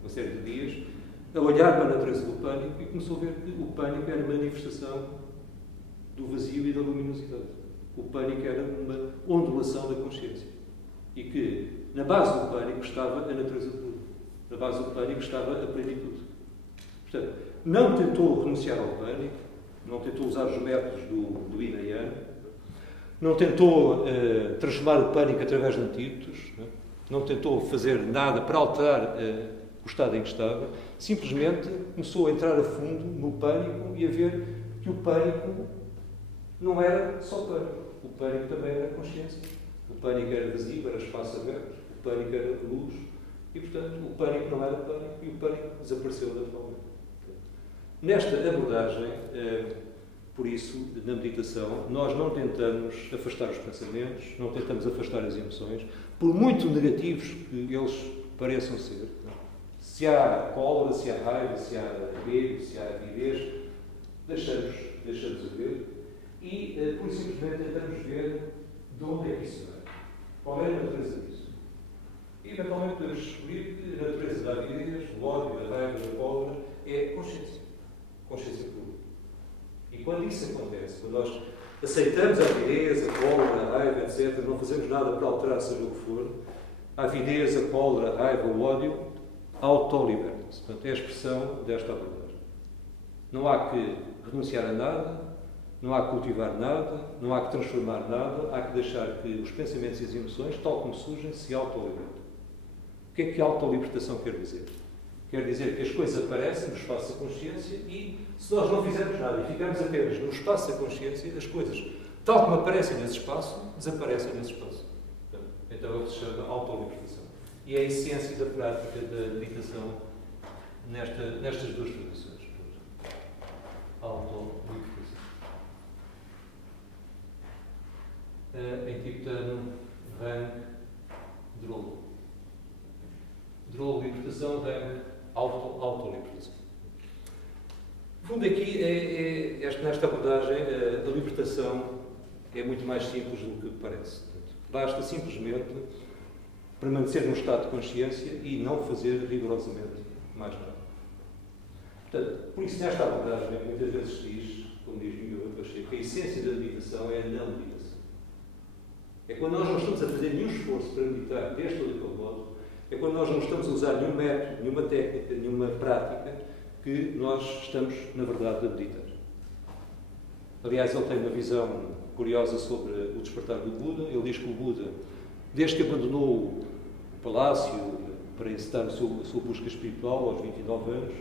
uma série de dias, a olhar para a natureza do pânico e começou a ver que o pânico era manifestação do vazio e da luminosidade. O pânico era uma ondulação da consciência. E que, na base do pânico, estava a natureza de Buda. Na base do pânico estava a plenitude. Portanto, não tentou renunciar ao pânico, não tentou usar os métodos do Yin e Yang, não tentou transformar o pânico através de antídotos, não tentou fazer nada para alterar o estado em que estava, simplesmente começou a entrar a fundo no pânico e a ver que o pânico não era só pânico. O pânico também era consciência. O pânico era vazio, era espaço aberto. O pânico era luz. E, portanto, o pânico não era pânico e o pânico desapareceu da forma. Nesta abordagem, por isso, na meditação, nós não tentamos afastar os pensamentos, não tentamos afastar as emoções, por muito negativos que eles pareçam ser. Se há cólera, se há raiva, se há medo, se há avidez, deixamos a ver e, por simplesmente, tentamos ver de onde é que isso vem. Qual é a natureza disso? E, eventualmente, podemos descobrir que a natureza da avidez, do ódio, da raiva, da cólera, é consciência. Consciência pura. E quando isso acontece, quando nós aceitamos a avidez, a cólera, a raiva, etc., não fazemos nada para alterar, seja o que for, a avidez, a cólera, a raiva, o ódio, autolibertam-se. Portanto, é a expressão desta abordagem. Não há que renunciar a nada, não há que cultivar nada, não há que transformar nada, há que deixar que os pensamentos e as emoções, tal como surgem, se autolibertem. O que é que a autolibertação quer dizer? Quer dizer que as coisas aparecem no espaço da consciência e, se nós não fizermos nada e ficarmos apenas no espaço da consciência, as coisas, tal como aparecem nesse espaço, desaparecem nesse espaço. Então, é o que se chama autolibertação. E é a essência da prática da meditação nestas duas tradições. Autolibertação. Em tibetano, Rang Drol. Drol, libertação, Rang, autolibertação. No fundo, aqui, nesta abordagem, a libertação é muito mais simples do que parece. Basta simplesmente permanecer num estado de consciência e não fazer rigorosamente mais nada. Portanto, por isso, nesta abordagem, muitas vezes se diz, como diz Miguel Pacheco, que a essência da meditação é a não meditação. É quando nós não estamos a fazer nenhum esforço para meditar deste ou daquele modo, é quando nós não estamos a usar nenhum método, nenhuma técnica, nenhuma prática, que nós estamos, na verdade, a meditar. Aliás, ele tem uma visão curiosa sobre o despertar do Buda. Ele diz que o Buda, desde que abandonou o palácio para encetar a sua busca espiritual, aos 29 anos,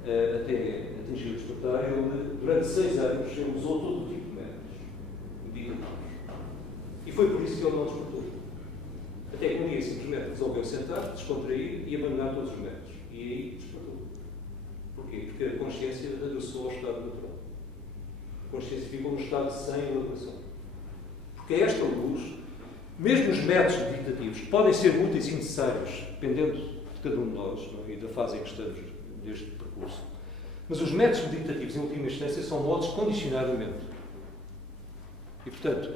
até atingir o despertar, ele, durante 6 anos, ele usou todo o tipo de métodos meditativos. E foi por isso que ele não despertou. Até que um dia simplesmente resolveu sentar, descontrair e abandonar todos os métodos. E aí despertou. Porquê? Porque a consciência regressou ao estado natural. A consciência ficou no estado sem elaboração. Porque esta luz, mesmo os métodos meditativos, podem ser úteis e necessários, dependendo de cada um de nós, não? E da fase em que estamos neste percurso. Mas os métodos meditativos, em última instância, são modos de condicionar a mente. E, portanto,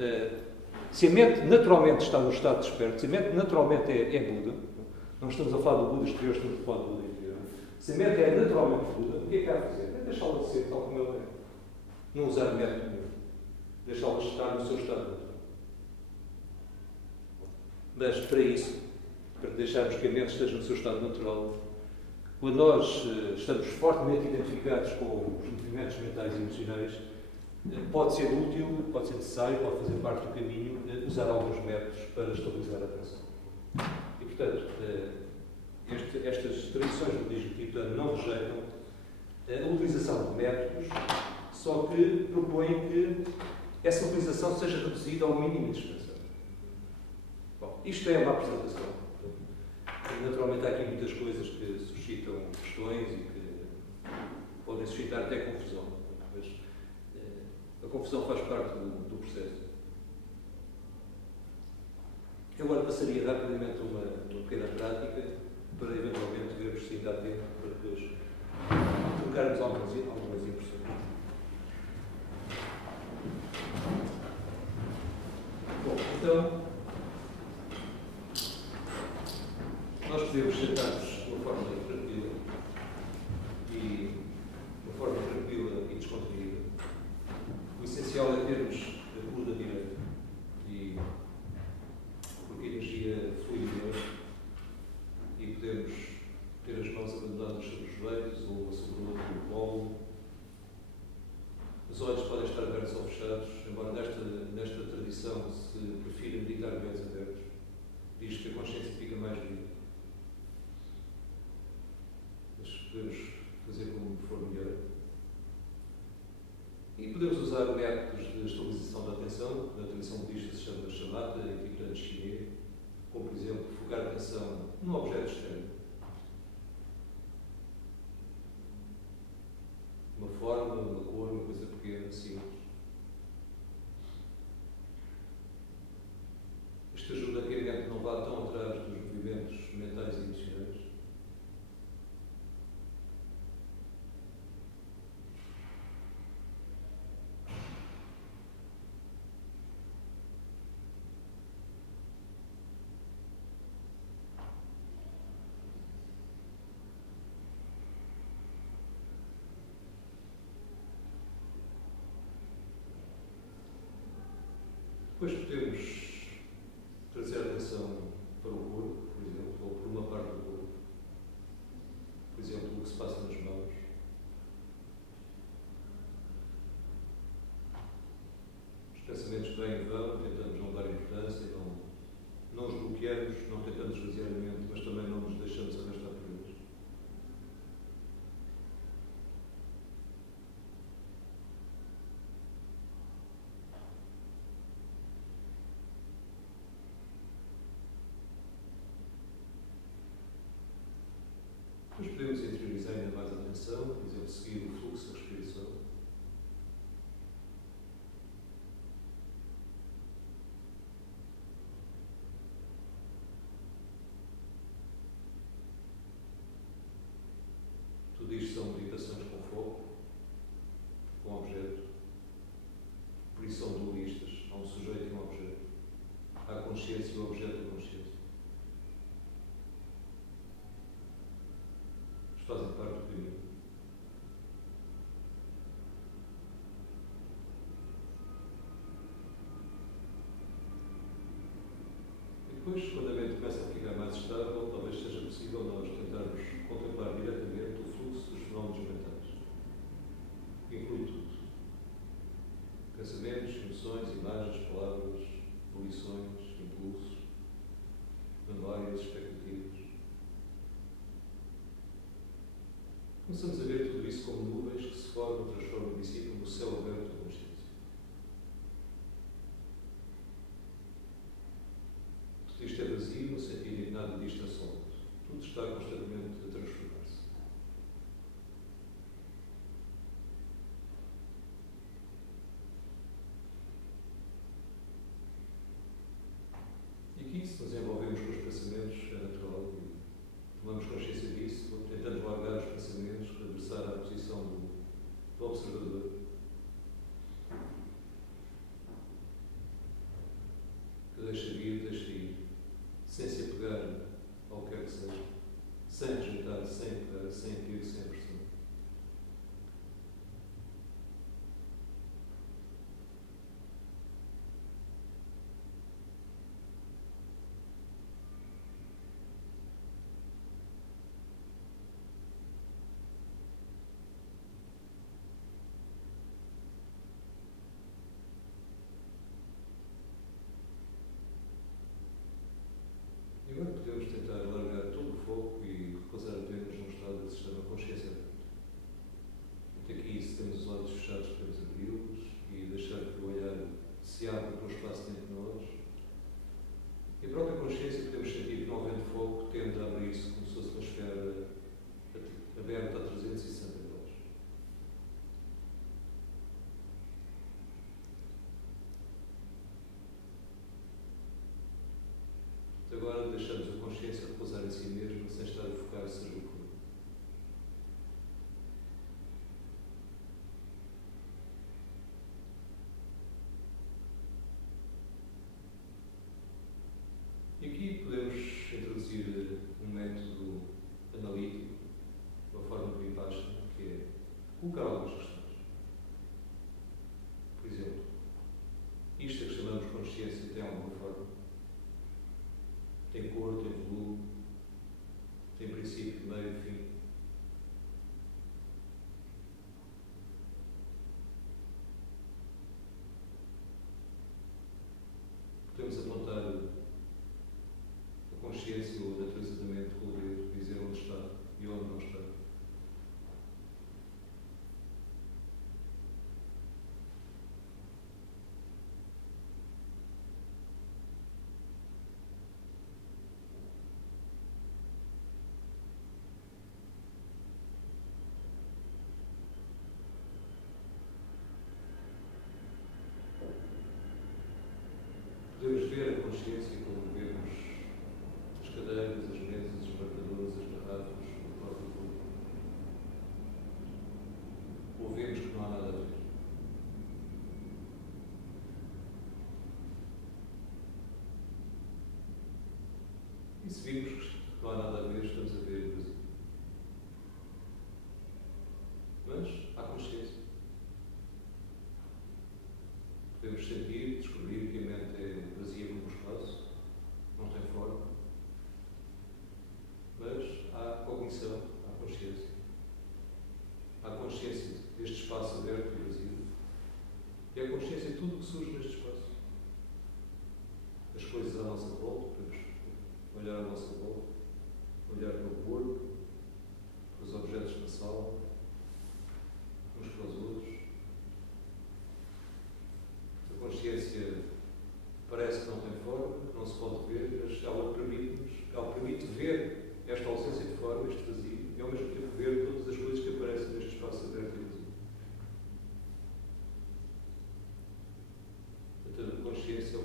se a mente naturalmente está no estado desperto, se a mente naturalmente é Buda, não estamos a falar do Buda exterior, estamos a falar do Buda interior. Se a mente é naturalmente Buda, o que é que há a fazer? É deixá-la de ser tal como ela é. Não usar método nenhum. Deixá-la estar no seu estado natural. Mas, para isso, para deixarmos que a mente esteja no seu estado natural, quando nós estamos fortemente identificados com os movimentos mentais e emocionais, pode ser útil, pode ser necessário, pode fazer parte do caminho, usar alguns métodos para estabilizar a atenção. E, portanto, estas tradições do budismo tibetano não rejeitam a utilização de métodos, só que propõem que essa utilização seja reduzida ao mínimo indispensável. Bom, isto é uma apresentação. Naturalmente, há aqui muitas coisas que suscitam questões e que podem suscitar até confusão. Mas a confusão faz parte do processo. Eu agora passaria rapidamente uma pequena prática para eventualmente vermos se ainda há tempo para depois trocarmos algumas impressões. Bom, então, nós podemos sentar-nos de uma forma tranquila e descontraída. O essencial é termos a coluna direita, porque a energia flui melhor e podemos ter as mãos abandonadas sobre os joelhos ou sobre o outro no colo. Os olhos podem estar abertos ou fechados, embora nesta tradição se prefira meditar de olhos abertos, diz que a consciência fica mais viva. podemos fazer como for melhor. E podemos usar métodos de estabilização da atenção, na tradição budista se chama shamatha e Tibetan Shiné, como por exemplo focar a atenção num objeto externo. Uma forma, uma cor, uma coisa pequena, simples. Isto ajuda a que a mente não vá tão atrás dos movimentos mentais e emocionais. Depois podemos trazer a atenção para o corpo, por exemplo, ou por uma parte do corpo. Por exemplo, o que se passa nas mãos. Os pensamentos vêm e vão, tentamos não dar importância, não os bloqueamos, não tentamos esvaziar a mente, mas também não nos deixamos arrastar por eles. Depois podemos interiorizar ainda mais a atenção, por exemplo, seguir o fluxo da respiração. Tudo isto são meditações com foco, com objeto. Por isso são dualistas. Há um sujeito e um objeto. Há a consciência e o objeto da consciência. Fazem parte do caminho. E depois, quando a mente começa a ficar mais estável, talvez seja possível nós tentarmos contemplar diretamente o fluxo dos fenómenos mentais. Inclui tudo. Pensamentos, emoções, imagens, palavras, volições, impulsos, memórias, expectativas. Começamos a ver tudo isso como nuvens que se formam, transformam e dissipam no céu aberto da consciência. Tudo isto é vazio no sentido de que nada disto é sólido. Tudo está constantemente a transformar-se. E aqui, se nos envolvemos com os pensamentos, é natural e tomamos consciência disso, tentamos largar os pensamentos, regressar à posição do observador. Que deixa ir, sem se apegar ao que quer que seja, sem rejeitar, sem apegar, sem apego, sem pressão. E agora podemos tentar largar todo o foco e repousar apenas num estado de sistema consciência se vimos que não há nada a ver, estamos a ver o vazio. Mas há consciência. Podemos sentir, descobrir que a mente é vazia como o espaço, não tem forma. Mas há cognição, há consciência. Há consciência deste espaço aberto e vazio. E há consciência de tudo o que surge neste espaço. As coisas à nossa volta, podemos olhar à nossa volta, olhar para o corpo, para os objetos na sala, uns para os outros. A consciência parece que não tem forma, que não se pode ver, mas ela permite ver esta ausência de forma, este vazio, e ao mesmo tempo ver todas as coisas que aparecem neste espaço aberto e vazio. Portanto, a consciência,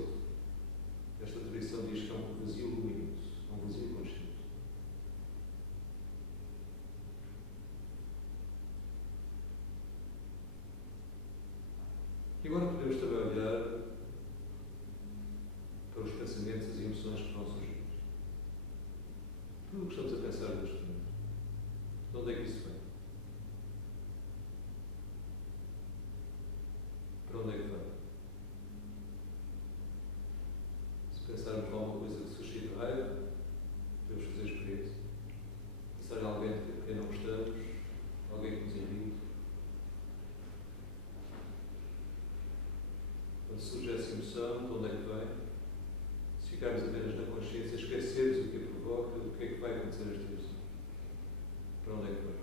esta tradição diz que é um vazio luminoso, é um vazio consciente. E agora podemos também olhar para os pensamentos e as emoções que vão surgir. Tudo o que estamos a pensar neste momento. De onde é que isso vem? Para onde é que vai? Se pensarmos em alguma coisa que suscita raiva, podemos fazer experiência. Pensar em alguém de quem não gostamos, alguém que nos irrita. Quando surge essa emoção, de onde é que vem? Se ficarmos apenas na consciência, esquecermos o que a provoca, o que é que vai acontecer a esta emoção? Para onde é que vai?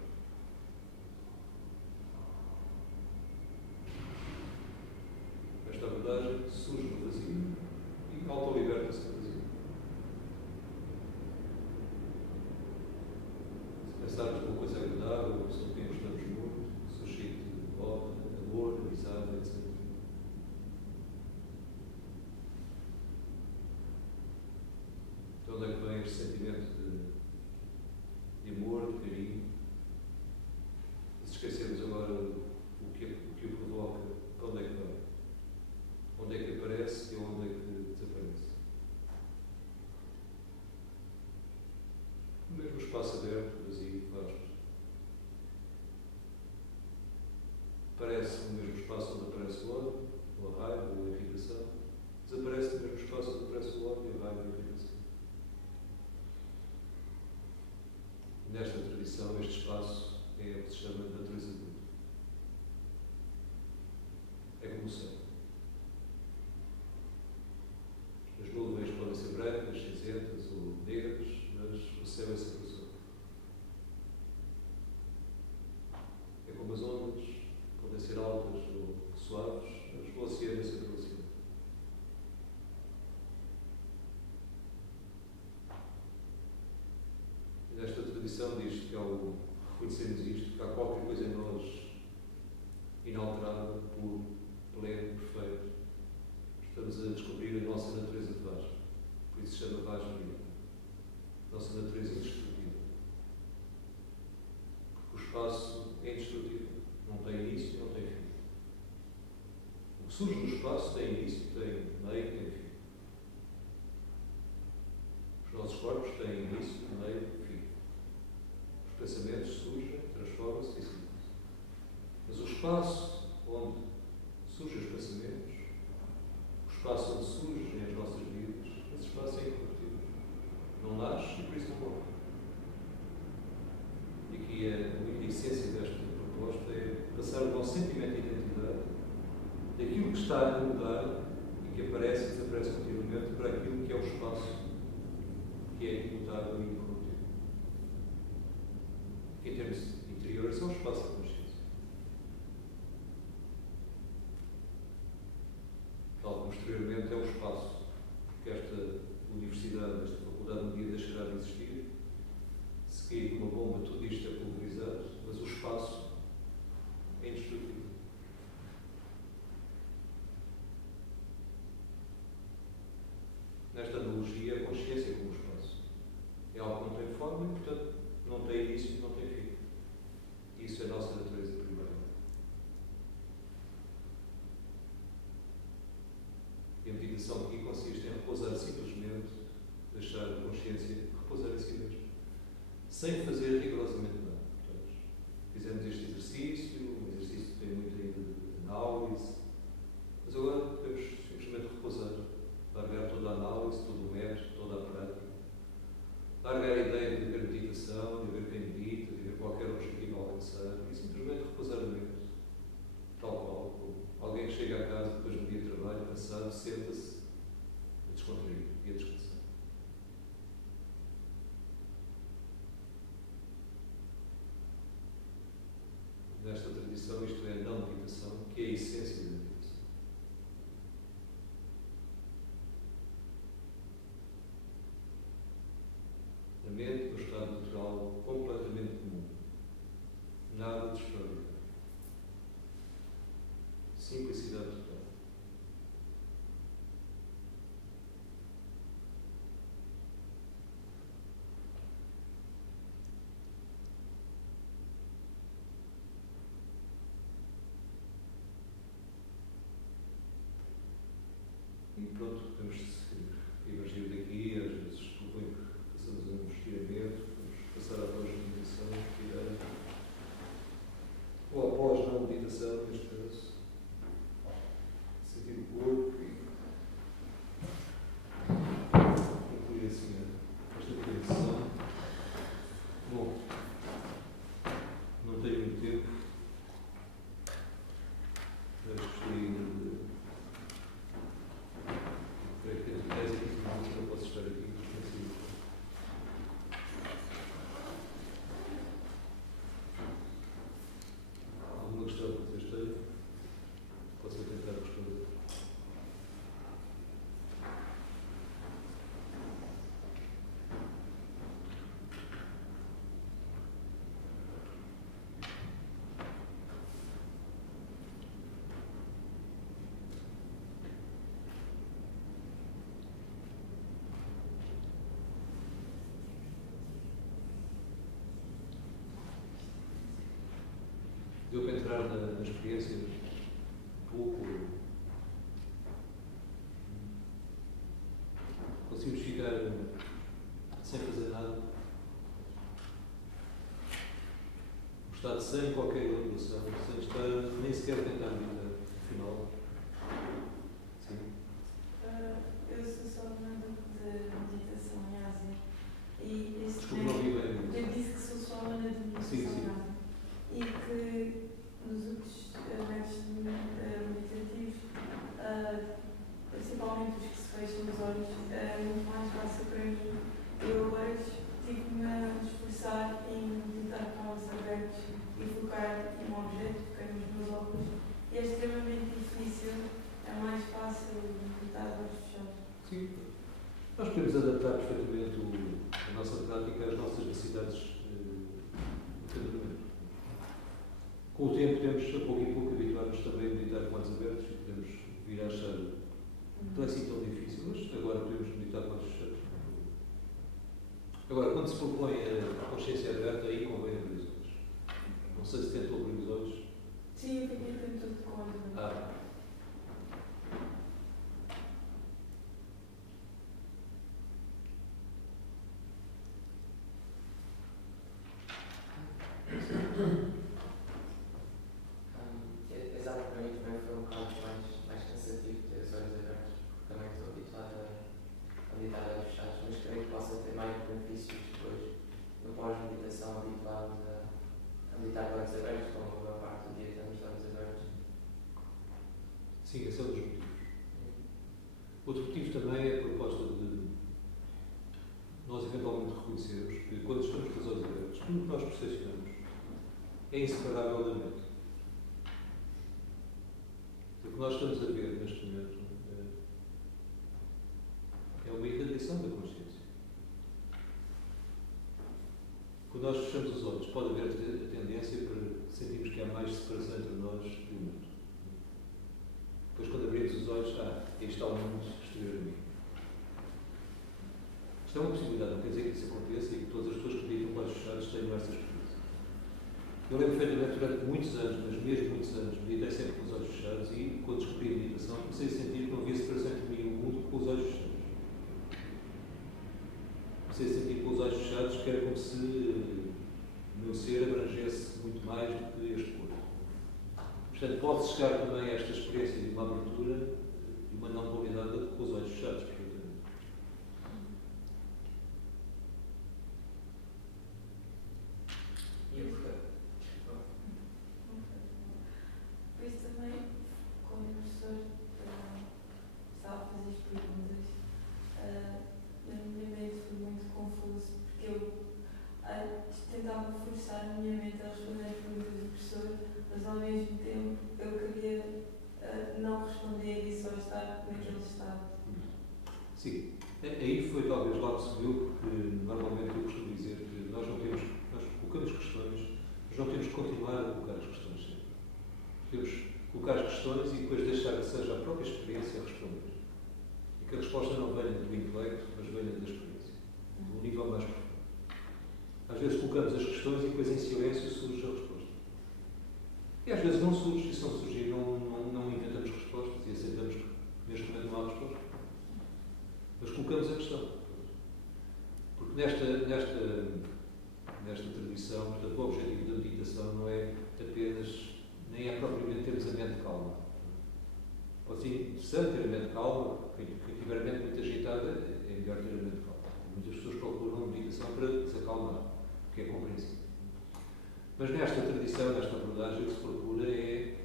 Esta abordagem surge no vazio e auto-liberta-se do vazio. Se pensarmos numa coisa agradável, uma pessoa que gostamos muito, suscite ódio, amor, amizade, etc. De onde é que vem este sentimento de amor, de carinho? E se esquecermos agora o que o provoca, para onde é que vai? Onde é que aparece e onde é que desaparece? O mesmo espaço aberto, vazio, vasto. Aparece no mesmo espaço onde aparece o ódio, ou a raiva, ou a irritação. Desaparece no mesmo espaço onde aparece o ódio, a raiva e a irritação. Nesta tradição, este espaço é o que se chama de natureza de Buda. É como o céu. As nuvens podem ser brancas, cinzentas ou negras, mas o céu é sempre o céu. É como as ondas, podem ser altas ou suaves, mas o oceano é sempre o oceano. Nesta tradição diz que ao reconhecermos isto, que há qualquer coisa em nós inalterável, puro, pleno, perfeito, estamos a descobrir a nossa natureza de Vajra. Por isso se chama Vajrayana. Nossa natureza indestrutível. Porque o espaço é indestrutível. Não tem início e não tem fim. O que surge no espaço tem início, tem meio e tem fim. Os nossos corpos têm início, meio e fim. Os pensamentos surgem, transformam-se e se. Mas o espaço onde surgem os pensamentos, o espaço onde surgem as nossas vidas, esse espaço é incorruptível. Não nasce e por isso não morre. E aqui a essência desta proposta é passar o nosso sentimento de identidade daquilo que está a mudar e que aparece e desaparece continuamente para aquilo que é o espaço que é imutável e incorruptível. Que em termos interiores é o espaço da consciência. Tal como exteriormente é o espaço, porque esta universidade, esta faculdade um dia deixará de existir. Se cair uma bomba, tudo isto é pulverizado, mas o espaço é indestrutível. Nesta analogia, a consciência é como o espaço. É algo que não tem forma e, portanto, não tem início e não tem fim. Isso é a nossa natureza primária. E a meditação aqui consiste em repousar simplesmente, deixar a consciência repousar em si mesmo, sem fazer rigorosamente nada. Portanto, fizemos este exercício, um exercício que tem muito ainda de análise, mas agora podemos simplesmente repousar, largar toda a análise, todo o método, toda a prática, largar a ideia de haver meditação, de haver quem medita, de haver qualquer objetivo a alcançar, e simplesmente repousar a mente, tal qual, como alguém que chega a casa depois de um dia de trabalho, cansado, senta-se a descontrair e a descansar. Nesta tradição, isto é a não meditação, que é a essência da meditação. A mente no estado natural completamente comum. Nada de extraordinário. Simplicidade total. E pronto, podemos emergir daqui, às vezes proponho que façamos um estiramento, vamos passar após a meditação, estirar, ou após não meditação, neste caso, sentir o corpo e concluir assim esta meditação. Bom, não tenho muito tempo, mas gostaria de eu posso estar aqui consigo. Alguma questão que vocês tenham? Posso tentar responder. Deu para entrar na experiência um pouco. Conseguimos ficar sem fazer nada. Um estado sem qualquer elaboração, sem estar nem sequer tentar meditar. Afinal. Sim. Eu sou só aluna de meditação em Ásia. E Desculpe, não vi bem. Eu disse que sou só aluna de meditação em Ásia. E que nos outros métodos meditativos, principalmente os que se fecham os olhos, é muito mais fácil para mim. Eu hoje tive-me a esforçar em meditar com olhos abertos e focar em um objeto que tem nos meus óculos. E é extremamente difícil, é mais fácil meditar de olhos fechados. Sim. Nós podemos adaptar perfeitamente a nossa prática às nossas necessidades de treinamento. Com o tempo, temos a pouco e pouco habituar-nos também a meditar com olhos abertos e podemos vir a achar não é assim tão difícil, mas agora podemos meditar com olhos fechados. Agora, quando se propõe a consciência aberta, aí convém abrir os olhos. Não sei se tentou abrir os olhos. Sim, eu fiquei tudo com olhos abertos. Exato, para mim também foi um bocado mais cansativo ter os olhos abertos, porque também estou habituado a meditar a olhos fechados, mas creio que possa ter mais benefícios depois, no pós-meditação, habituados a meditar de olhos abertos, como a maior parte do dia estamos de olhos abertos. Sim, esse é um dos motivos. Outro motivo também é a proposta de nós eventualmente reconhecermos que quando estamos com os olhos abertos, tudo o que nós percepcionamos é inseparável da mente. O que nós estamos a ver neste momento é uma irradiação da consciência. Quando nós fechamos os olhos, pode haver a tendência para sentirmos que há mais separação entre nós e o mundo. Depois, quando abrimos os olhos, aí está o mundo exterior a mim. Isto é uma possibilidade, não quer dizer que isso aconteça e que todas as pessoas que meditam com os olhos fechados tenham essa experiência. Eu lembro perfeitamente, durante muitos anos, mas mesmo muitos anos, meditei sempre com os olhos fechados e, quando descobri a meditação, comecei a sentir que não havia separação entre mim e o mundo com os olhos fechados. comecei a sentir com os olhos fechados que era como se o meu ser abrangesse muito mais do que este corpo. Portanto, pode chegar também a esta experiência de uma abertura, de uma não dualidade com os olhos fechados, perfeitamente. E o porquê? Por isso também, quando o professor estava a fazer as perguntas, na minha mente foi muito confuso, porque eu tentava forçar a minha mente a responder as perguntas do professor, mas ao mesmo tempo eu queria não responder e só estar naquele estado. Sim, aí foi talvez lá que se viu, porque normalmente eu costumo dizer que nós colocamos questões, mas não temos que continuar a colocar as questões sempre. Temos que colocar as questões e depois deixar que seja a própria experiência a responder. E que a resposta não venha do intelecto, mas venha da experiência, do nível mais profundo. Às vezes colocamos as questões e depois em silêncio surge a resposta. E às vezes não surge, e se não surgir não inventamos respostas e aceitamos que neste momento não há resposta. Mas colocamos a questão. Porque nesta tradição, portanto, o objetivo da meditação não é apenas, nem é propriamente termos a mente calma. Pode ser interessante ter a mente calma, quem tiver a mente muito agitada é melhor ter a mente calma. Muitas pessoas procuram a meditação para se acalmar, que é compreensível. Mas nesta tradição, nesta abordagem, o que se procura é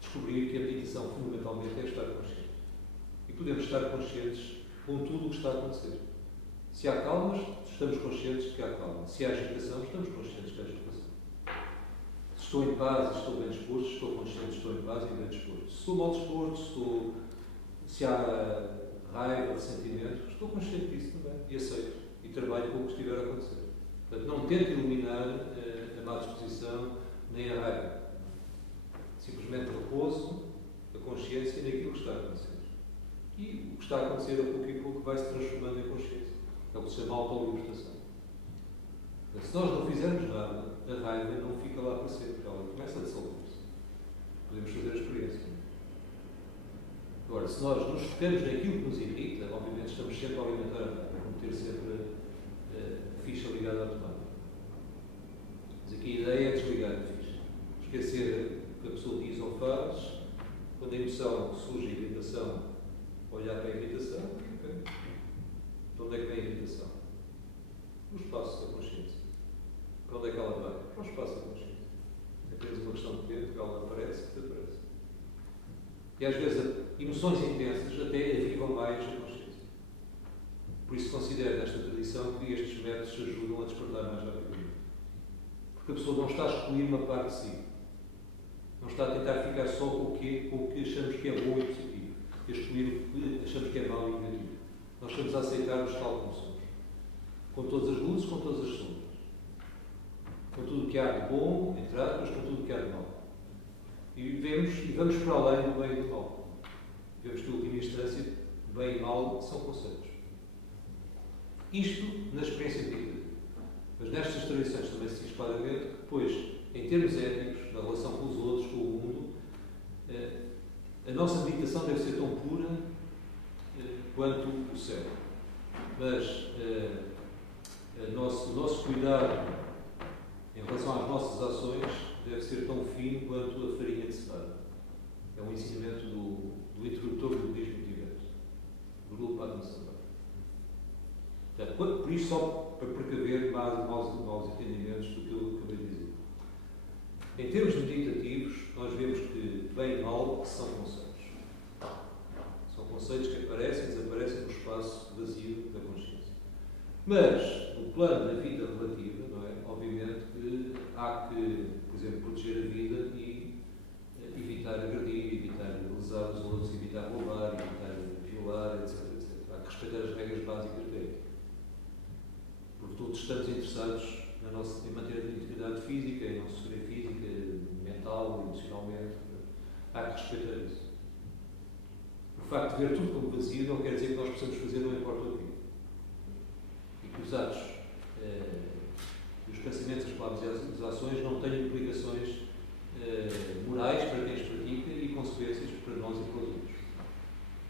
descobrir que a meditação fundamentalmente é estar consciente. E podemos estar conscientes com tudo o que está a acontecer. Se há calmas, estamos conscientes de que há calma. Se há agitação, estamos conscientes que há agitação. Se estou em paz e estou bem disposto, estou consciente de que estou em paz e bem disposto. Se estou mal disposto, se há raiva, ressentimento, estou consciente disso também e aceito. E trabalho com o que estiver a acontecer. Portanto, não tento eliminar a má disposição nem a raiva. Simplesmente repouso a consciência naquilo que está a acontecer. E o que está a acontecer a pouco e pouco vai se transformando em consciência. É o que se chama autolibertação. Se nós não fizermos nada, a raiva não fica lá para sempre, ela começa a dissolver-se. Podemos fazer a experiência. Agora, se nós nos focamos naquilo que nos irrita, obviamente estamos sempre a alimentar a raiva, vamos ter sempre a ficha ligada à tomada. Mas aqui a ideia é desligar a ficha. Esquecer o que a pessoa diz ou faz, quando a emoção surge a irritação, olhar para a irritação, okay. De onde é que vem a irritação? No espaço da consciência. Para onde é que ela vai? Para o espaço da consciência. É apenas uma questão de tempo que ela aparece e desaparece. E às vezes emoções intensas até avivam mais a consciência. Por isso considero nesta tradição que estes métodos ajudam a despertar mais rapidamente. Porque a pessoa não está a excluir uma parte de si. Não está a tentar ficar só com o que achamos que é bom e positivo. E excluir o que achamos que é mau e negativo. Nós estamos a aceitar-nos tal como somos. Com todas as luzes, com todas as sombras. Com tudo o que há de bom, entre aspas, com tudo o que há de mau. E vamos para além do bem e do mal. Vemos que, em última instância, bem e mal são conceitos. Isto na experiência de vida. Mas nestas tradições também se diz claramente que, depois, em termos éticos, na relação com os outros, com o mundo, a nossa meditação deve ser tão pura quanto o céu. Mas o nosso cuidado em relação às nossas ações deve ser tão fino quanto a farinha de cevada. É um ensinamento do introdutor do budismo tibete, Guru Padma Sambhava. Por isso, só para precaver maus entendimentos do que eu acabei de dizer. Em termos meditativos, nós vemos que bem e mal são conceitos. São conceitos que aparecem e desaparecem no espaço vazio da consciência. Mas, no plano da vida relativa, não é? Obviamente que há que, por exemplo, proteger a vida e evitar agredir, evitar lesar os outros, evitar roubar, evitar violar, etc. Há que respeitar as regras básicas da ética. Porque todos estamos interessados em manter a integridade física, em não sofrer física, mental, emocionalmente. Há que respeitar isso. O facto de ver tudo como vazio não quer dizer que nós possamos fazer não importa o quê. E que os atos, os pensamentos, as palavras e as ações não tenham implicações morais para quem os pratica e consequências para nós e para os outros.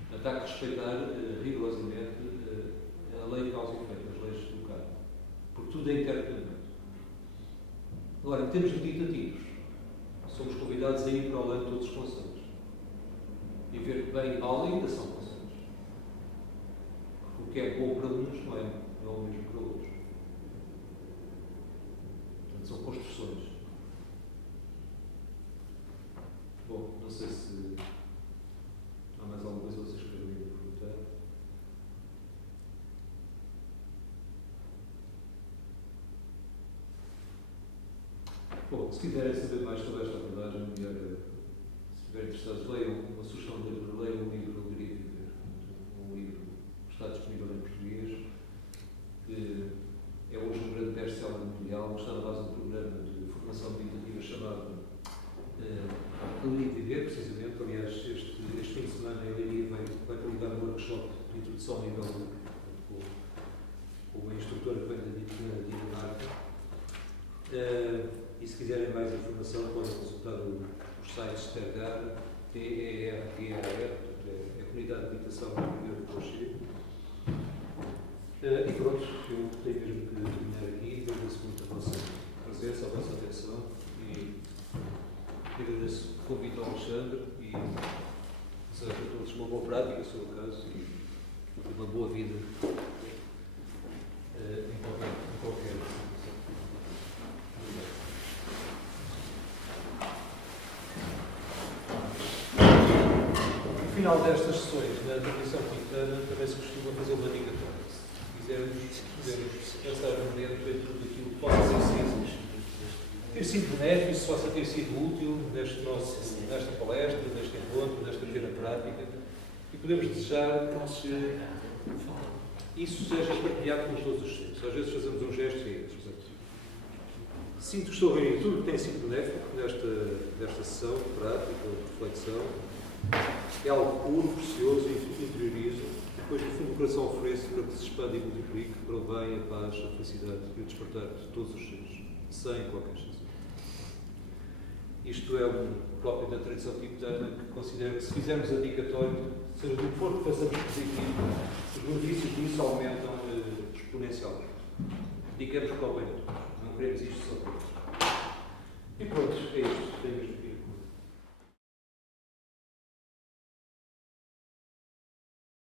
Portanto, há que respeitar rigorosamente a lei de causa e efeito, as leis tudo é intercaminhado. Agora, em termos meditativos, somos convidados a ir para além de todos os conselhos e ver que bem e mal ainda são conselhos. Porque o que é bom para uns não é o mesmo para outros. Portanto, são construções. Bom, não sei se há mais alguma coisa que vocês querem perguntar. Bom, se quiserem saber mais sobre esta abordagem, se estiverem interessados, leiam uma sugestão de livro, leiam um livro Alegria de Viver. Um livro que está disponível em português, que é hoje um grande best-seller mundial, que está na base de um programa de formação meditativa chamado Alegria de Viver, precisamente. Aliás, este fim de semana a Alegria vai ligar um workshop de introdução ao nível com uma instrutora que vem da Dinamarca. E se quiserem mais informação, podem consultar os sites TERGAR, TERGAR, é a Comunidade de Meditação do Rocher. E pronto, eu tenho mesmo que terminar aqui. Agradeço muito a vossa presença, a vossa atenção e agradeço o convite ao Alexandre e desejo a todos uma boa prática, se for o caso, e uma boa vida em qualquer situação. No final destas sessões, na tradição tibetana, também se costuma fazer uma dedicatória. Se quisermos pensar no momento dentro daquilo que possa ter sido benéfico, se possa ter sido útil nesta palestra, neste encontro, nesta pequena prática, e podemos desejar que isso seja partilhado com todos os seres. Às vezes fazemos um gesto e sinto que estou a reunir tudo que tem sido benéfico nesta sessão de prática, de reflexão. É algo puro, precioso, interiorizo, depois no fundo do coração ofereço para que se expanda e multiplique para o bem, a paz, a felicidade e o despertar de todos os seres, sem qualquer exceção. Isto é um próprio da tradição tibetana que considera que se fizermos a dedicatória, seja do que for que façamos positivo, os benefícios disso aumentam exponencialmente. Dediquemos para o bem de todos. Não queremos